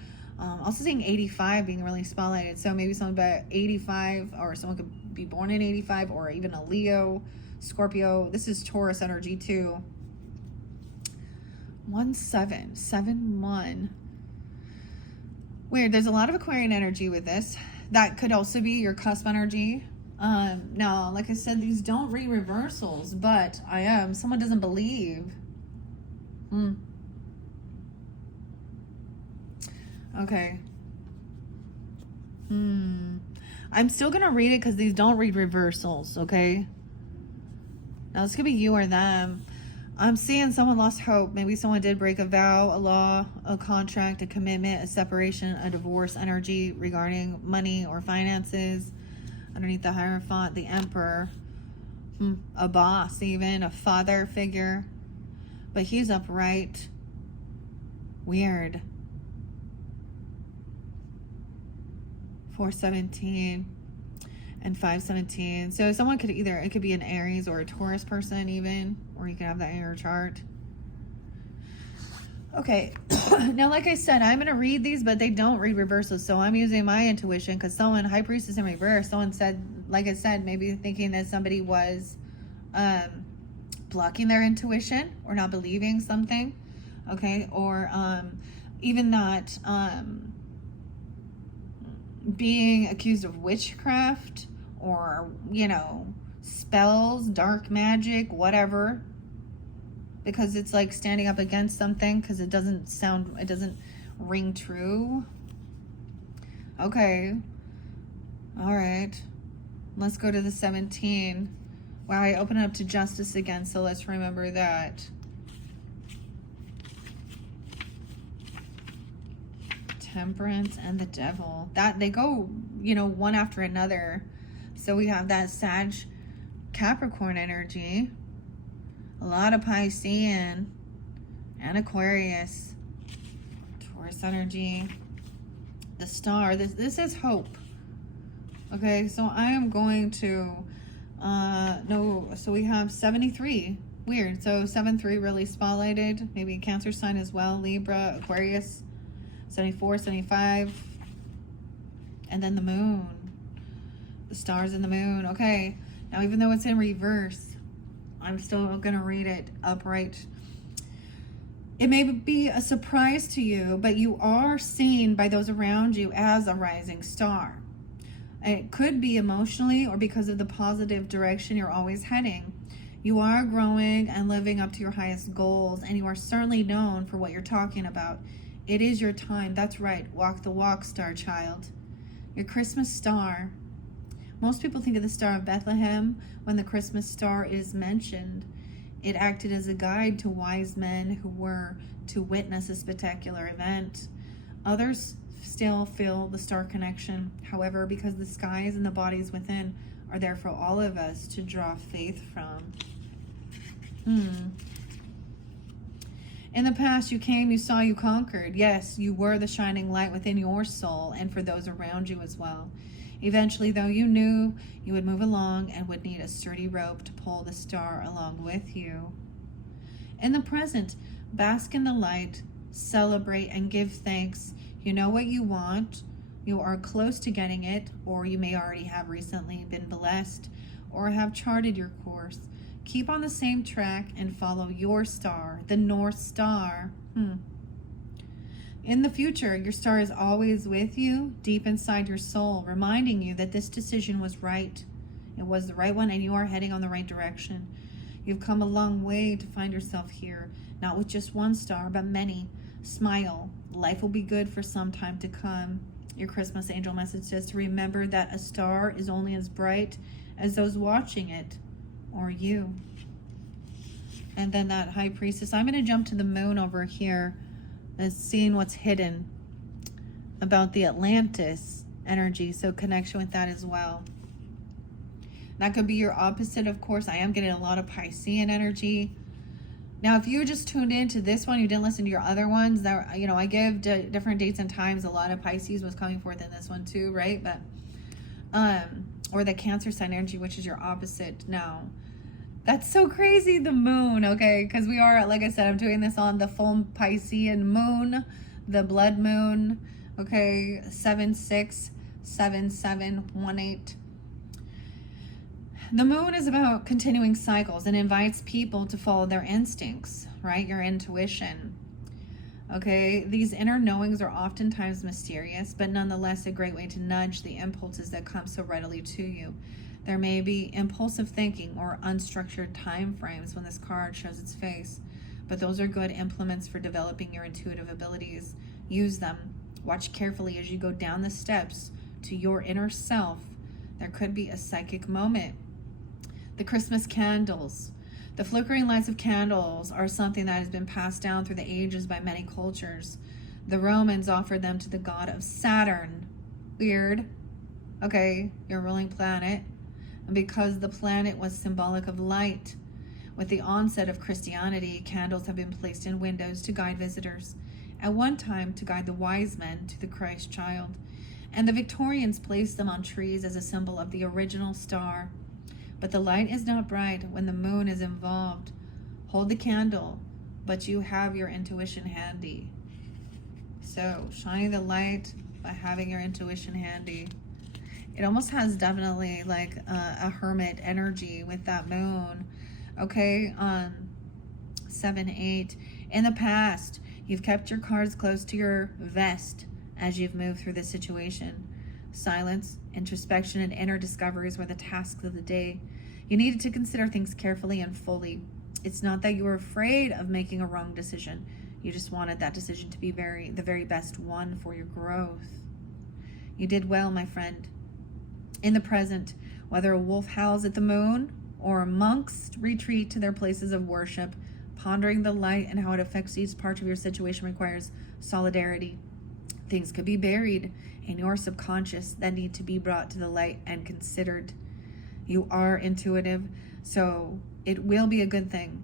Also seeing 85 being really spotlighted. So maybe someone about 85, or someone could be born in 85, or even a Leo, Scorpio. This is Taurus energy too. 1771. Weird. There's a lot of Aquarian energy with this. That could also be your cusp energy. Now, like I said, these don't read reversals, but someone doesn't believe. Okay. I'm still going to read it because these don't read reversals, okay? Now, this could be you or them. I'm seeing someone lost hope. Maybe someone did break a vow, a law, a contract, a commitment, a separation, a divorce energy regarding money or finances. Underneath the Hierophant, the Emperor, a boss even, a father figure. But he's upright. Weird. 417 and 517. So someone could it could be an Aries or a Taurus person even, or you could have that in your chart. Okay, now like I said, I'm going to read these, but they don't read reversals, so I'm using my intuition because someone, High Priestess in reverse, someone said, like I said, maybe thinking that somebody was blocking their intuition or not believing something, okay, or even not being accused of witchcraft or, spells, dark magic, whatever. Because it's like standing up against something because it doesn't ring true. Okay. All right. Let's go to the 17. Wow, I open it up to Justice again, so let's remember that. Temperance and the Devil. That they go, one after another. So we have that Sag Capricorn energy. A lot of Piscean and Aquarius. Taurus energy. The Star. This is hope. Okay, so I am going to so we have 73. Weird. So 73 really spotlighted. Maybe Cancer sign as well. Libra, Aquarius. 74, 75. And then the moon. The stars and the moon. Okay. Now even though it's in reverse, I'm still going to read it upright. It may be a surprise to you, but you are seen by those around you as a rising star. It could be emotionally or because of the positive direction you're always heading. You are growing and living up to your highest goals, and you are certainly known for what you're talking about. It is your time. That's right. Walk the walk, star child. Your Christmas star. Most people think of the Star of Bethlehem when the Christmas star is mentioned. It acted as a guide to wise men who were to witness a spectacular event. Others still feel the star connection. However, because the skies and the bodies within are there for all of us to draw faith from. In the past, you came, you saw, you conquered. Yes, you were the shining light within your soul and for those around you as well. Eventually, though, you knew you would move along and would need a sturdy rope to pull the star along with you. In the present, bask in the light, celebrate, and give thanks. You know what you want. You are close to getting it, or you may already have recently been blessed or have charted your course. Keep on the same track and follow your star, the North Star. In the future, your star is always with you, deep inside your soul, reminding you that this decision was right. It was the right one, and you are heading on the right direction. You've come a long way to find yourself here, not with just one star, but many. Smile. Life will be good for some time to come. Your Christmas angel message says to remember that a star is only as bright as those watching it, or you. And then that High Priestess. I'm going to jump to the moon over here and seeing what's hidden about the Atlantis energy. So connection with that as well. That could be your opposite, of course. I am getting a lot of Piscean energy. Now, if you just tuned into this one, you didn't listen to your other ones, that, you know, I give different dates and times. A lot of Pisces was coming forth in this one too, right? But, or the Cancer sign energy, which is your opposite now. That's so crazy, the moon, okay? Because we are, like I said, I'm doing this on the full Piscean moon, the blood moon, okay? 767718. The moon is about continuing cycles and invites people to follow their instincts, right? Your intuition. Okay, these inner knowings are oftentimes mysterious, but nonetheless a great way to nudge the impulses that come so readily to you. There may be impulsive thinking or unstructured time frames when this card shows its face, but those are good implements for developing your intuitive abilities. Use them. Watch carefully as you go down the steps to your inner self. There could be a psychic moment. The Christmas candles. The flickering lights of candles are something that has been passed down through the ages by many cultures. The Romans offered them to the god of Saturn. Weird. Okay, your ruling planet. And because the planet was symbolic of light, with the onset of Christianity, candles have been placed in windows to guide visitors. At one time, to guide the wise men to the Christ child. And the Victorians placed them on trees as a symbol of the original star. But the light is not bright when the moon is involved. Hold the candle, but you have your intuition handy. So, shining the light by having your intuition handy. It almost has definitely like a hermit energy with that moon. Okay, 7-8. In the past, you've kept your cards close to your vest as you've moved through the situation. Silence, introspection, and inner discoveries were the tasks of the day. You needed to consider things carefully and fully. It's not that you were afraid of making a wrong decision. You just wanted that decision to be the very best one for your growth. You did well, my friend. In the present, whether a wolf howls at the moon or monks retreat to their places of worship, pondering the light and how it affects each part of your situation requires solidarity. Things could be buried in your subconscious that need to be brought to the light and considered. You are intuitive, so it will be a good thing.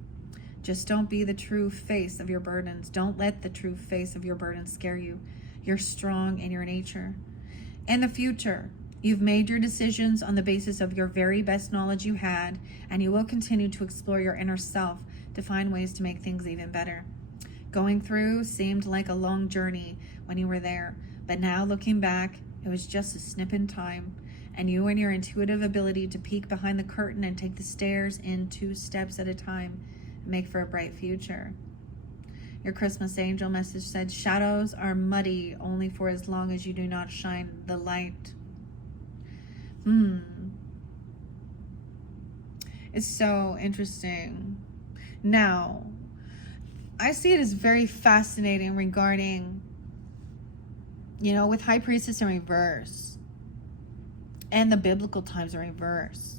Just don't be the true face of your burdens. Don't let the true face of your burdens scare you. You're strong in your nature. In the future, you've made your decisions on the basis of your very best knowledge you had, and you will continue to explore your inner self to find ways to make things even better. Going through seemed like a long journey when you were there, but now looking back, it was just a snip in time, and you and your intuitive ability to peek behind the curtain and take the stairs in 2 steps at a time make for a bright future. Your Christmas angel message said, shadows are muddy only for as long as you do not shine the light. It's so interesting. Now, I see it as very fascinating regarding, with High Priestess in reverse and the biblical times in reverse.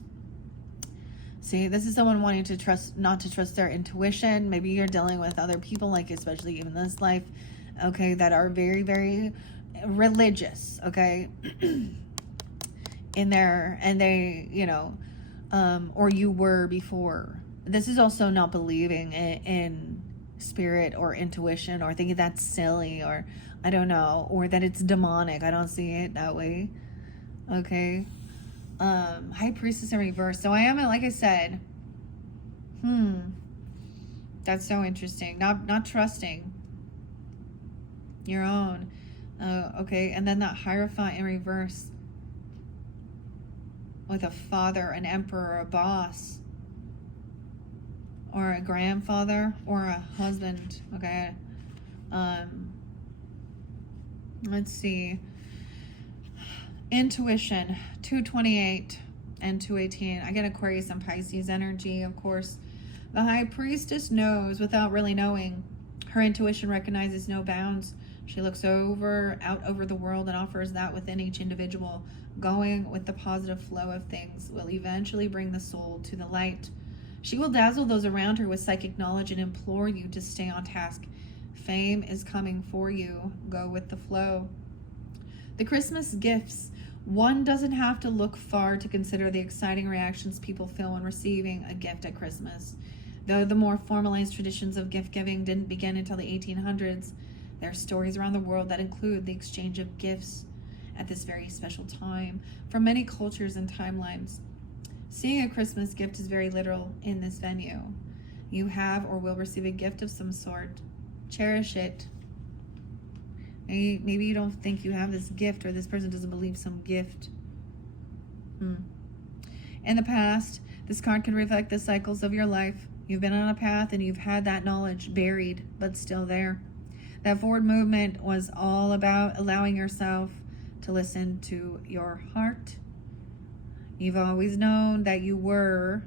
See, this is someone wanting to not to trust their intuition. Maybe you're dealing with other people, like especially even in this life, okay, that are very, very religious, okay, in there, and they, or you were before. This is also not believing in spirit or intuition or thinking that's silly or I don't know, or that it's demonic. I don't see it that way. Okay. High Priestess in reverse. So I am, like I said, that's so interesting. Not trusting your own. Okay. And then that Hierophant in reverse with a father, an emperor, a boss, or a grandfather, or a husband. Okay. Let's see. Intuition, 228 and 218. I get Aquarius and Pisces energy, of course. The high priestess knows without really knowing. Her intuition recognizes no bounds. She looks out over the world and offers that within each individual. Going with the positive flow of things will eventually bring the soul to the light. She will dazzle those around her with psychic knowledge and implore you to stay on task. Fame is coming for you. Go with the flow. The Christmas gifts. One doesn't have to look far to consider the exciting reactions people feel when receiving a gift at Christmas. Though the more formalized traditions of gift giving didn't begin until the 1800s, there are stories around the world that include the exchange of gifts at this very special time from many cultures and timelines. Seeing a Christmas gift is very literal in this venue. You have or will receive a gift of some sort. Cherish it. Maybe you don't think you have this gift, or this person doesn't believe some gift. In the past, this card can reflect the cycles of your life. You've been on a path and you've had that knowledge buried, but still there. That forward movement was all about allowing yourself to listen to your heart. You've always known that you were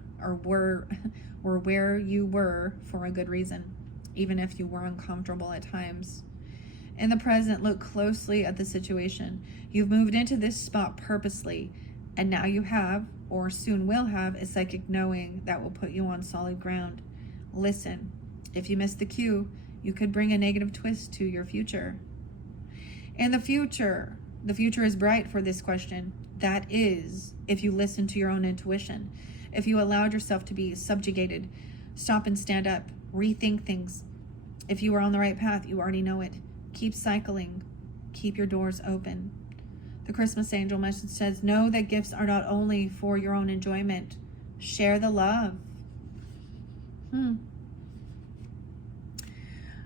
where you were for a good reason, even if you were uncomfortable at times. In the present, look closely at the situation. You've moved into this spot purposely, and now you have, or soon will have, a psychic knowing that will put you on solid ground. Listen. If you miss the cue, you could bring a negative twist to your future. In the future is bright for this question. That is, if you listen to your own intuition. If you allowed yourself to be subjugated, stop and stand up, rethink things. If you are on the right path, you already know it. Keep cycling. Keep your doors open. The Christmas angel message says, know that gifts are not only for your own enjoyment. Share the love.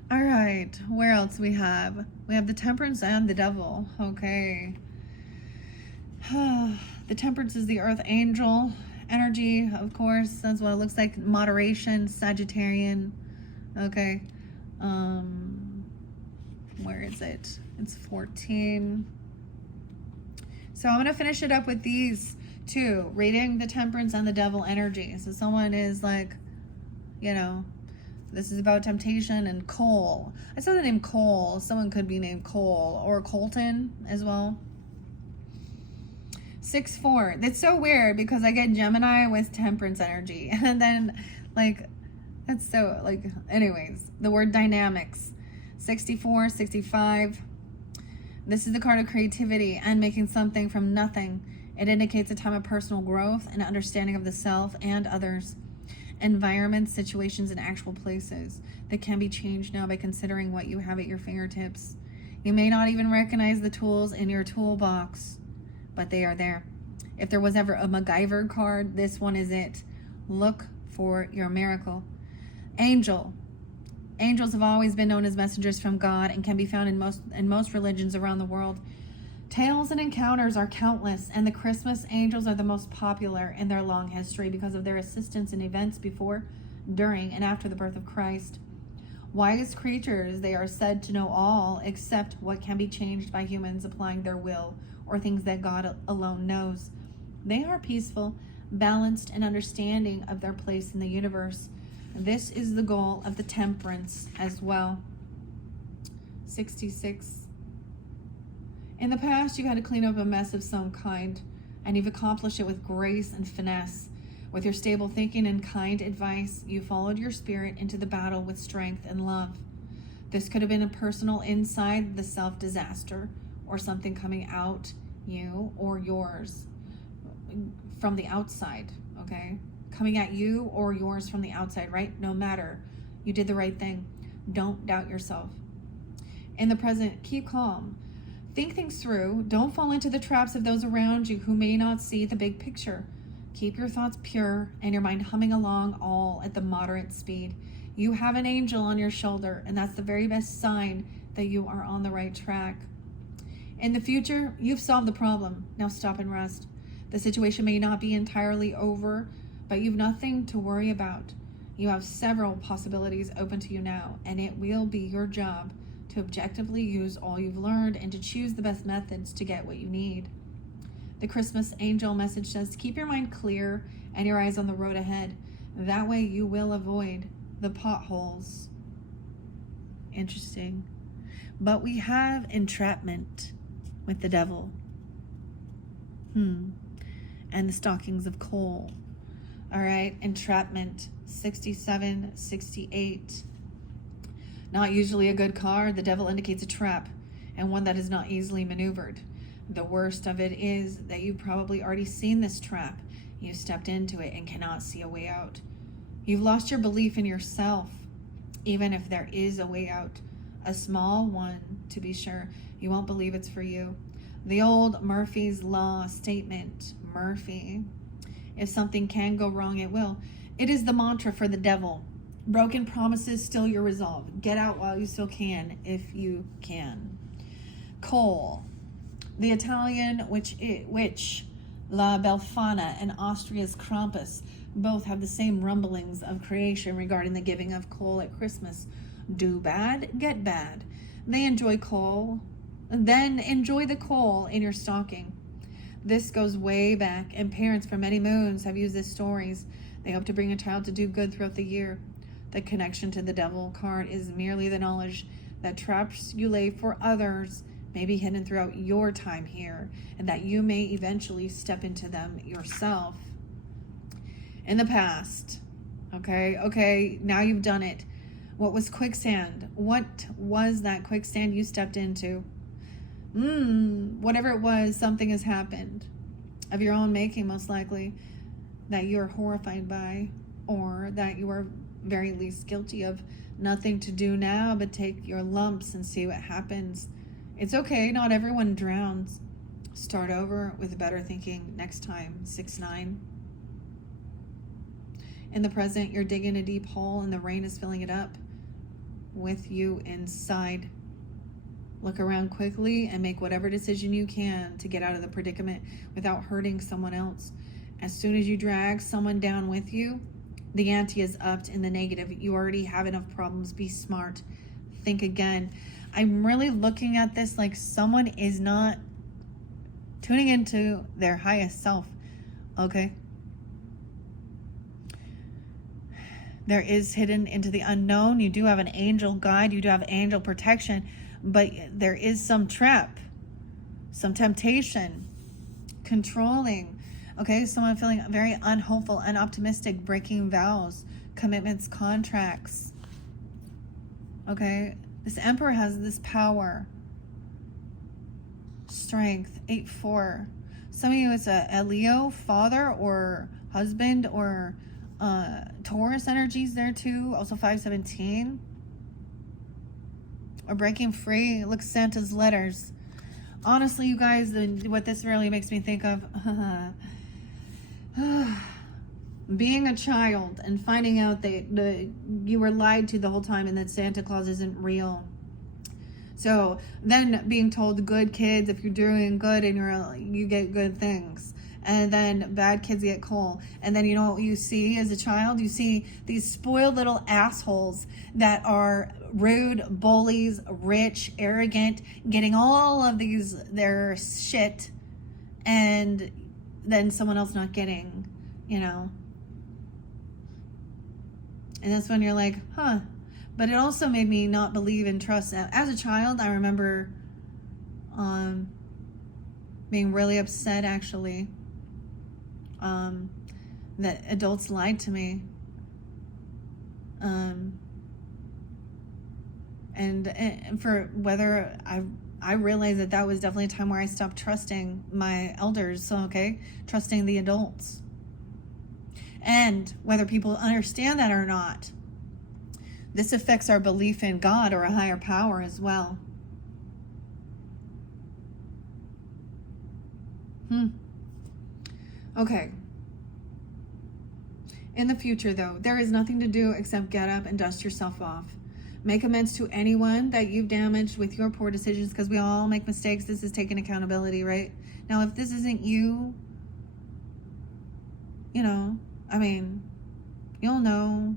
All right, where else we have? We have the Temperance and the Devil. Okay. The Temperance is the Earth Angel energy, of course. That's what it looks like. Moderation, Sagittarian. Okay. Where is it? It's 14. So I'm going to finish it up with these two, reading the Temperance and the Devil energy. So someone is like, this is about temptation and Cole. I saw the name Cole. Someone could be named Cole or Colton as well. 6-4. That's so weird because I get Gemini with Temperance energy. And then that's so anyways, the word dynamics. 64, 65. This is the card of creativity and making something from nothing. It indicates a time of personal growth and understanding of the self and others. Environments, situations, and actual places that can be changed now by considering what you have at your fingertips. You may not even recognize the tools in your toolbox, but they are there. If there was ever a MacGyver card, this one is it. Look for your miracle. Angel. Angels have always been known as messengers from God and can be found in most religions around the world. Tales and encounters are countless, and the Christmas angels are the most popular in their long history because of their assistance in events before, during, and after the birth of Christ. Wise creatures, they are said to know all except what can be changed by humans applying their will or things that God alone knows. They are peaceful, balanced, and understanding of their place in the universe. This is the goal of the Temperance as well. 66. In the past, you had to clean up a mess of some kind, and you've accomplished it with grace and finesse. With your stable thinking and kind advice, you followed your spirit into the battle with strength and love. This could have been a personal inside the self disaster, or something coming out you or yours from the outside, okay? Coming at you or yours from the outside, right? No matter. You did the right thing. Don't doubt yourself. In the present, keep calm. Think things through. Don't fall into the traps of those around you who may not see the big picture. Keep your thoughts pure and your mind humming along, all at the moderate speed. You have an angel on your shoulder, and that's the very best sign that you are on the right track. In the future, you've solved the problem. Now stop and rest. The situation may not be entirely over, but you've nothing to worry about. You have several possibilities open to you now, and it will be your job to objectively use all you've learned and to choose the best methods to get what you need. The Christmas angel message says, keep your mind clear and your eyes on the road ahead. That way you will avoid the potholes. Interesting. But we have entrapment with the devil. And the stockings of coal. All right, entrapment, 67, 68. Not usually a good card. The devil indicates a trap, and one that is not easily maneuvered. The worst of it is that you've probably already seen this trap. You've stepped into it and cannot see a way out. You've lost your belief in yourself, even if there is a way out. A small one, to be sure. You won't believe it's for you. The old Murphy's Law statement, Murphy. If something can go wrong, it will. It is the mantra for the devil. Broken promises, still your resolve. Get out while you still can, if you can. Coal. The Italian, which La Befana, and Austria's Krampus both have the same rumblings of creation regarding the giving of coal at Christmas. Do bad, get bad. They enjoy coal, then enjoy the coal in your stocking. This goes way back, and parents for many moons have used these stories. They hope to bring a child to do good throughout the year. The connection to the devil card is merely the knowledge that traps you lay for others may be hidden throughout your time here, and that you may eventually step into them yourself. In the past, okay, now you've done it. What was quicksand? What was that quicksand you stepped into? Whatever it was, something has happened. Of your own making, most likely, that you are horrified by, or that you are very least guilty of. Nothing to do now but take your lumps and see what happens. It's okay, not everyone drowns. Start over with better thinking next time. 6-9. In the present, you're digging a deep hole and the rain is filling it up with you inside. Look around quickly and make whatever decision you can to get out of the predicament without hurting someone else. As soon as you drag someone down with you, the ante is upped in the negative. You already have enough problems. Be smart. Think again. I'm really looking at this like someone is not tuning into their highest self. Okay? There is hidden into the unknown. You do have an angel guide. You do have angel protection. But there is some trap, some temptation, controlling. Okay, someone feeling very unhopeful, unoptimistic, breaking vows, commitments, contracts. Okay, this Emperor has this power, strength, 8-4. Some of you, it's a Leo, father or husband, or Taurus energies there too. Also 5-17. Or breaking free. Look, Santa's letters. Honestly, you guys, what this really makes me think of, being a child and finding out that you were lied to the whole time and that Santa Claus isn't real. So then being told, good kids, if you're doing good and you get good things. And then bad kids get coal. And then you know what you see as a child? You see these spoiled little assholes that are rude, bullies, rich, arrogant, getting all of their shit, and then someone else not getting, you know. And that's when you're like, huh. But it also made me not believe in trust. As a child, I remember being really upset, actually, that adults lied to me. And for whether I realized that was definitely a time where I stopped trusting my elders. So, okay, trusting the adults. And whether people understand that or not, this affects our belief in God or a higher power as well. Okay. In the future, though, there is nothing to do except get up and dust yourself off. Make amends to anyone that you've damaged with your poor decisions, because we all make mistakes. This is taking accountability, right? Now, if this isn't you, you know, I mean, you'll know.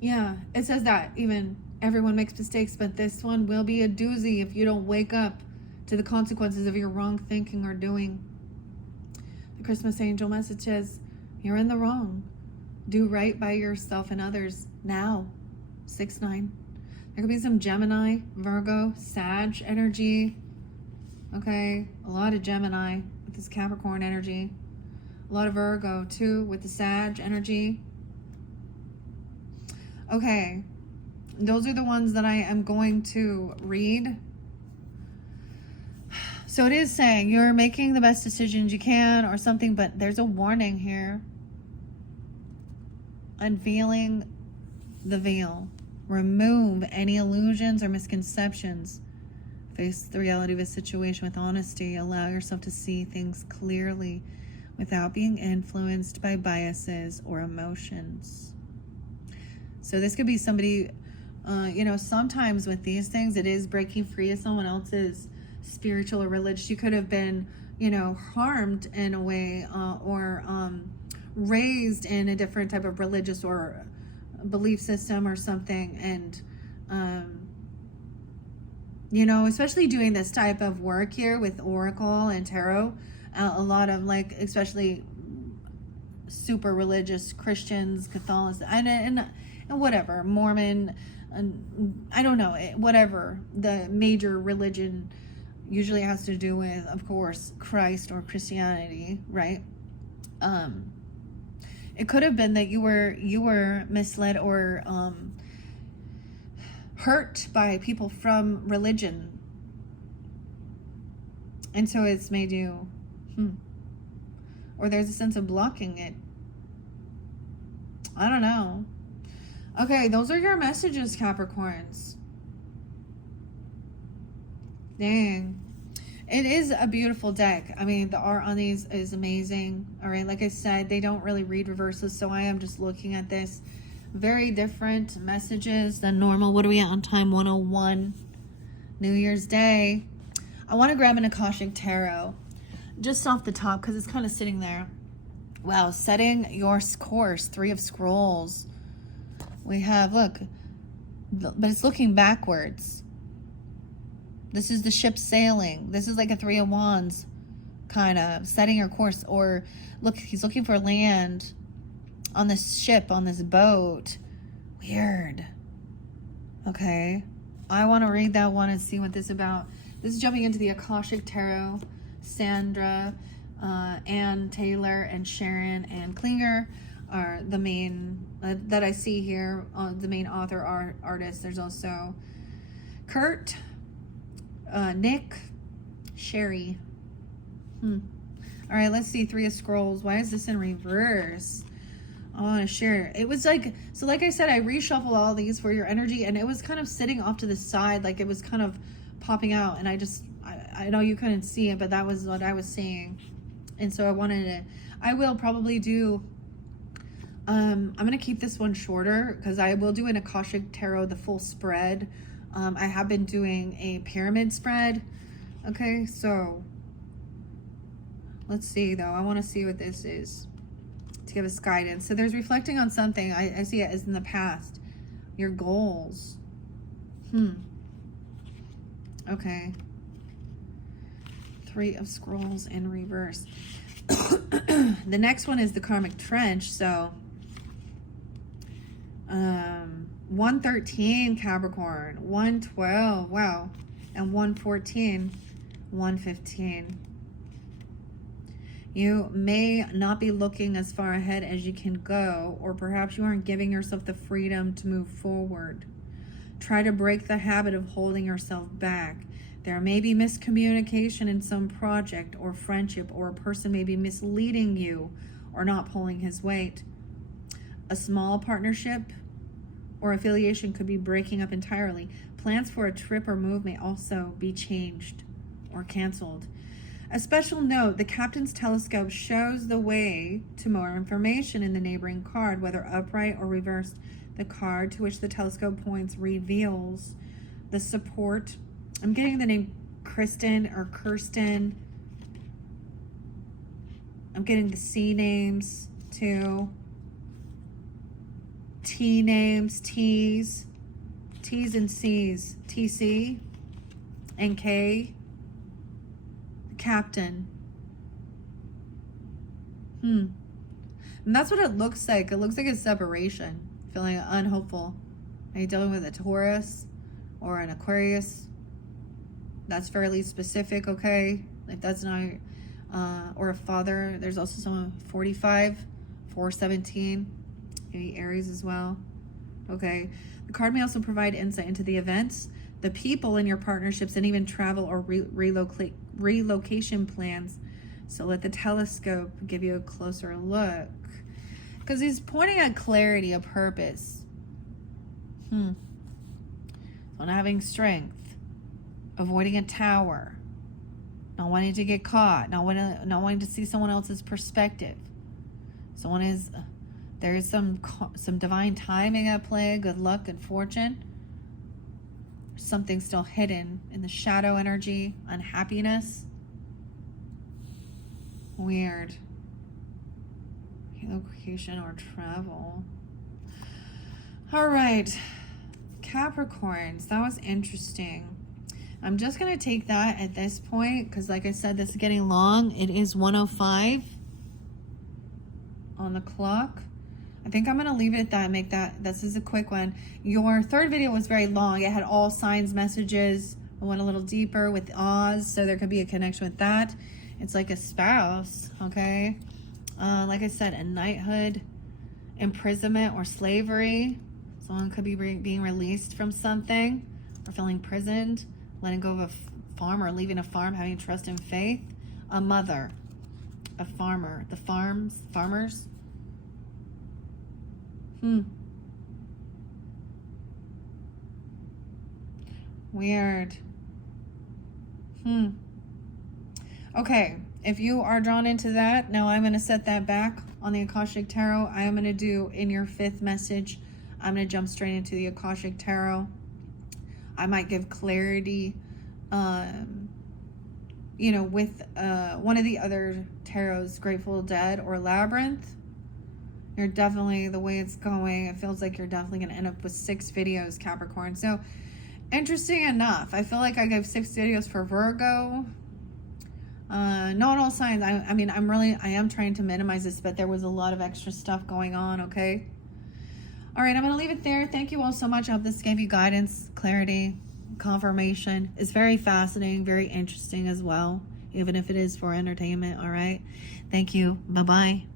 Yeah, it says that even everyone makes mistakes, but this one will be a doozy if you don't wake up to the consequences of your wrong thinking or doing. The Christmas angel messages, you're in the wrong. Do right by yourself and others now. 6-9. There could be some Gemini, Virgo, Sag energy. Okay, a lot of Gemini with this Capricorn energy. A lot of Virgo too with the Sag energy. Okay, those are the ones that I am going to read. So it is saying you're making the best decisions you can or something, but there's a warning here. Unveiling the veil. Remove any illusions or misconceptions. Face the reality of a situation with honesty. Allow yourself to see things clearly without being influenced by biases or emotions. So this could be somebody, sometimes with these things, it is breaking free of someone else's spiritual or religious. You could have been, harmed in a way or raised in a different type of religious or belief system or something. And, especially doing this type of work here with Oracle and Tarot, a lot of especially super religious Christians, Catholics, and whatever, Mormon, I don't know, whatever the major religion usually has to do with, of course, Christ or Christianity, right? It could have been that you were misled or hurt by people from religion, and so it's made you, or there's a sense of blocking it. I don't know. Okay, those are your messages, Capricorns. Dang. It is a beautiful deck. I mean, the art on these is amazing. All right, like I said, they don't really read reverses, so I am just looking at this. Very different messages than normal. What are we at on time? 101. New Year's Day. I want to grab an Akashic Tarot just off the top because it's kind of sitting there. Wow, setting your course. 3 of Scrolls. We have, look, but it's looking backwards. This is the ship sailing. This is like a 3 of Wands, kind of setting your course. Or look, he's looking for land on this ship, on this boat. Weird. Okay. I want to read that one and see what this is about. This is jumping into the Akashic Tarot. Sandra, Ann Taylor, and Sharon and Klinger are the main that I see here. The main author artists. There's also Kurt, Nick, Sherry. All right, let's see. 3 of Scrolls. Why is this in reverse? I want to share. It was like I said, I reshuffle all these for your energy, and it was kind of sitting off to the side, like it was kind of popping out, and I know you couldn't see it, but that was what I was seeing. And so I will probably do, I'm going to keep this one shorter because I will do an Akashic Tarot, the full spread. I have been doing a pyramid spread. Okay, so let's see though. I want to see what this is to give us guidance. So there's reflecting on something. I see it as in the past. Your goals. Okay. 3 of Scrolls in reverse. The next one is the Karmic Trench. So 113 Capricorn, 112, wow, and 114, 115. You may not be looking as far ahead as you can go, or perhaps you aren't giving yourself the freedom to move forward. Try to break the habit of holding yourself back. There may be miscommunication in some project or friendship, or a person may be misleading you or not pulling his weight. A small partnership or affiliation could be breaking up entirely. Plans for a trip or move may also be changed or canceled. A special note, the captain's telescope shows the way to more information in the neighboring card, whether upright or reversed. The card to which the telescope points reveals the support. I'm getting the name Kristen or Kirsten. I'm getting the C names too. T names, T's and C's. TC and K. The captain. And that's what it looks like. It looks like a separation. Feeling unhopeful. Are you dealing with a Taurus or an Aquarius? That's fairly specific, okay? If that's not, or a father. There's also someone 45, 417, maybe Aries as well. Okay. The card may also provide insight into the events, the people in your partnerships, and even travel or relocation plans. So let the telescope give you a closer look. Because he's pointing at clarity, a purpose. On having strength, avoiding a tower, not wanting to get caught, not wanting to see someone else's perspective. There is some divine timing at play, good luck, good fortune. Something still hidden in the shadow energy, unhappiness. Weird. Relocation or travel. All right. Capricorns, that was interesting. I'm just going to take that at this point because, like I said, this is getting long. It is 1:05 on the clock. I think I'm going to leave it at that. This is a quick one. Your third video was very long. It had all signs, messages. I went a little deeper with Oz, so there could be a connection with that. It's like a spouse, okay? Like I said, a knighthood, imprisonment, or slavery. Someone could be being released from something or feeling imprisoned, letting go of a farm or leaving a farm, having trust and faith. A mother, a farmer, the farmers. Weird. Okay, if you are drawn into that, now I'm going to set that back on the Akashic Tarot. I am going to do in your fifth message. I'm going to jump straight into the Akashic Tarot. I might give clarity, with one of the other tarots, Grateful Dead or Labyrinth. You're definitely, the way it's going, it feels like you're definitely going to end up with 6 videos, Capricorn. So, interesting enough. I feel like I gave 6 videos for Virgo. Not all signs. I am trying to minimize this, but there was a lot of extra stuff going on, okay? All right, I'm going to leave it there. Thank you all so much. I hope this gave you guidance, clarity, confirmation. It's very fascinating, very interesting as well, even if it is for entertainment, all right? Thank you. Bye-bye.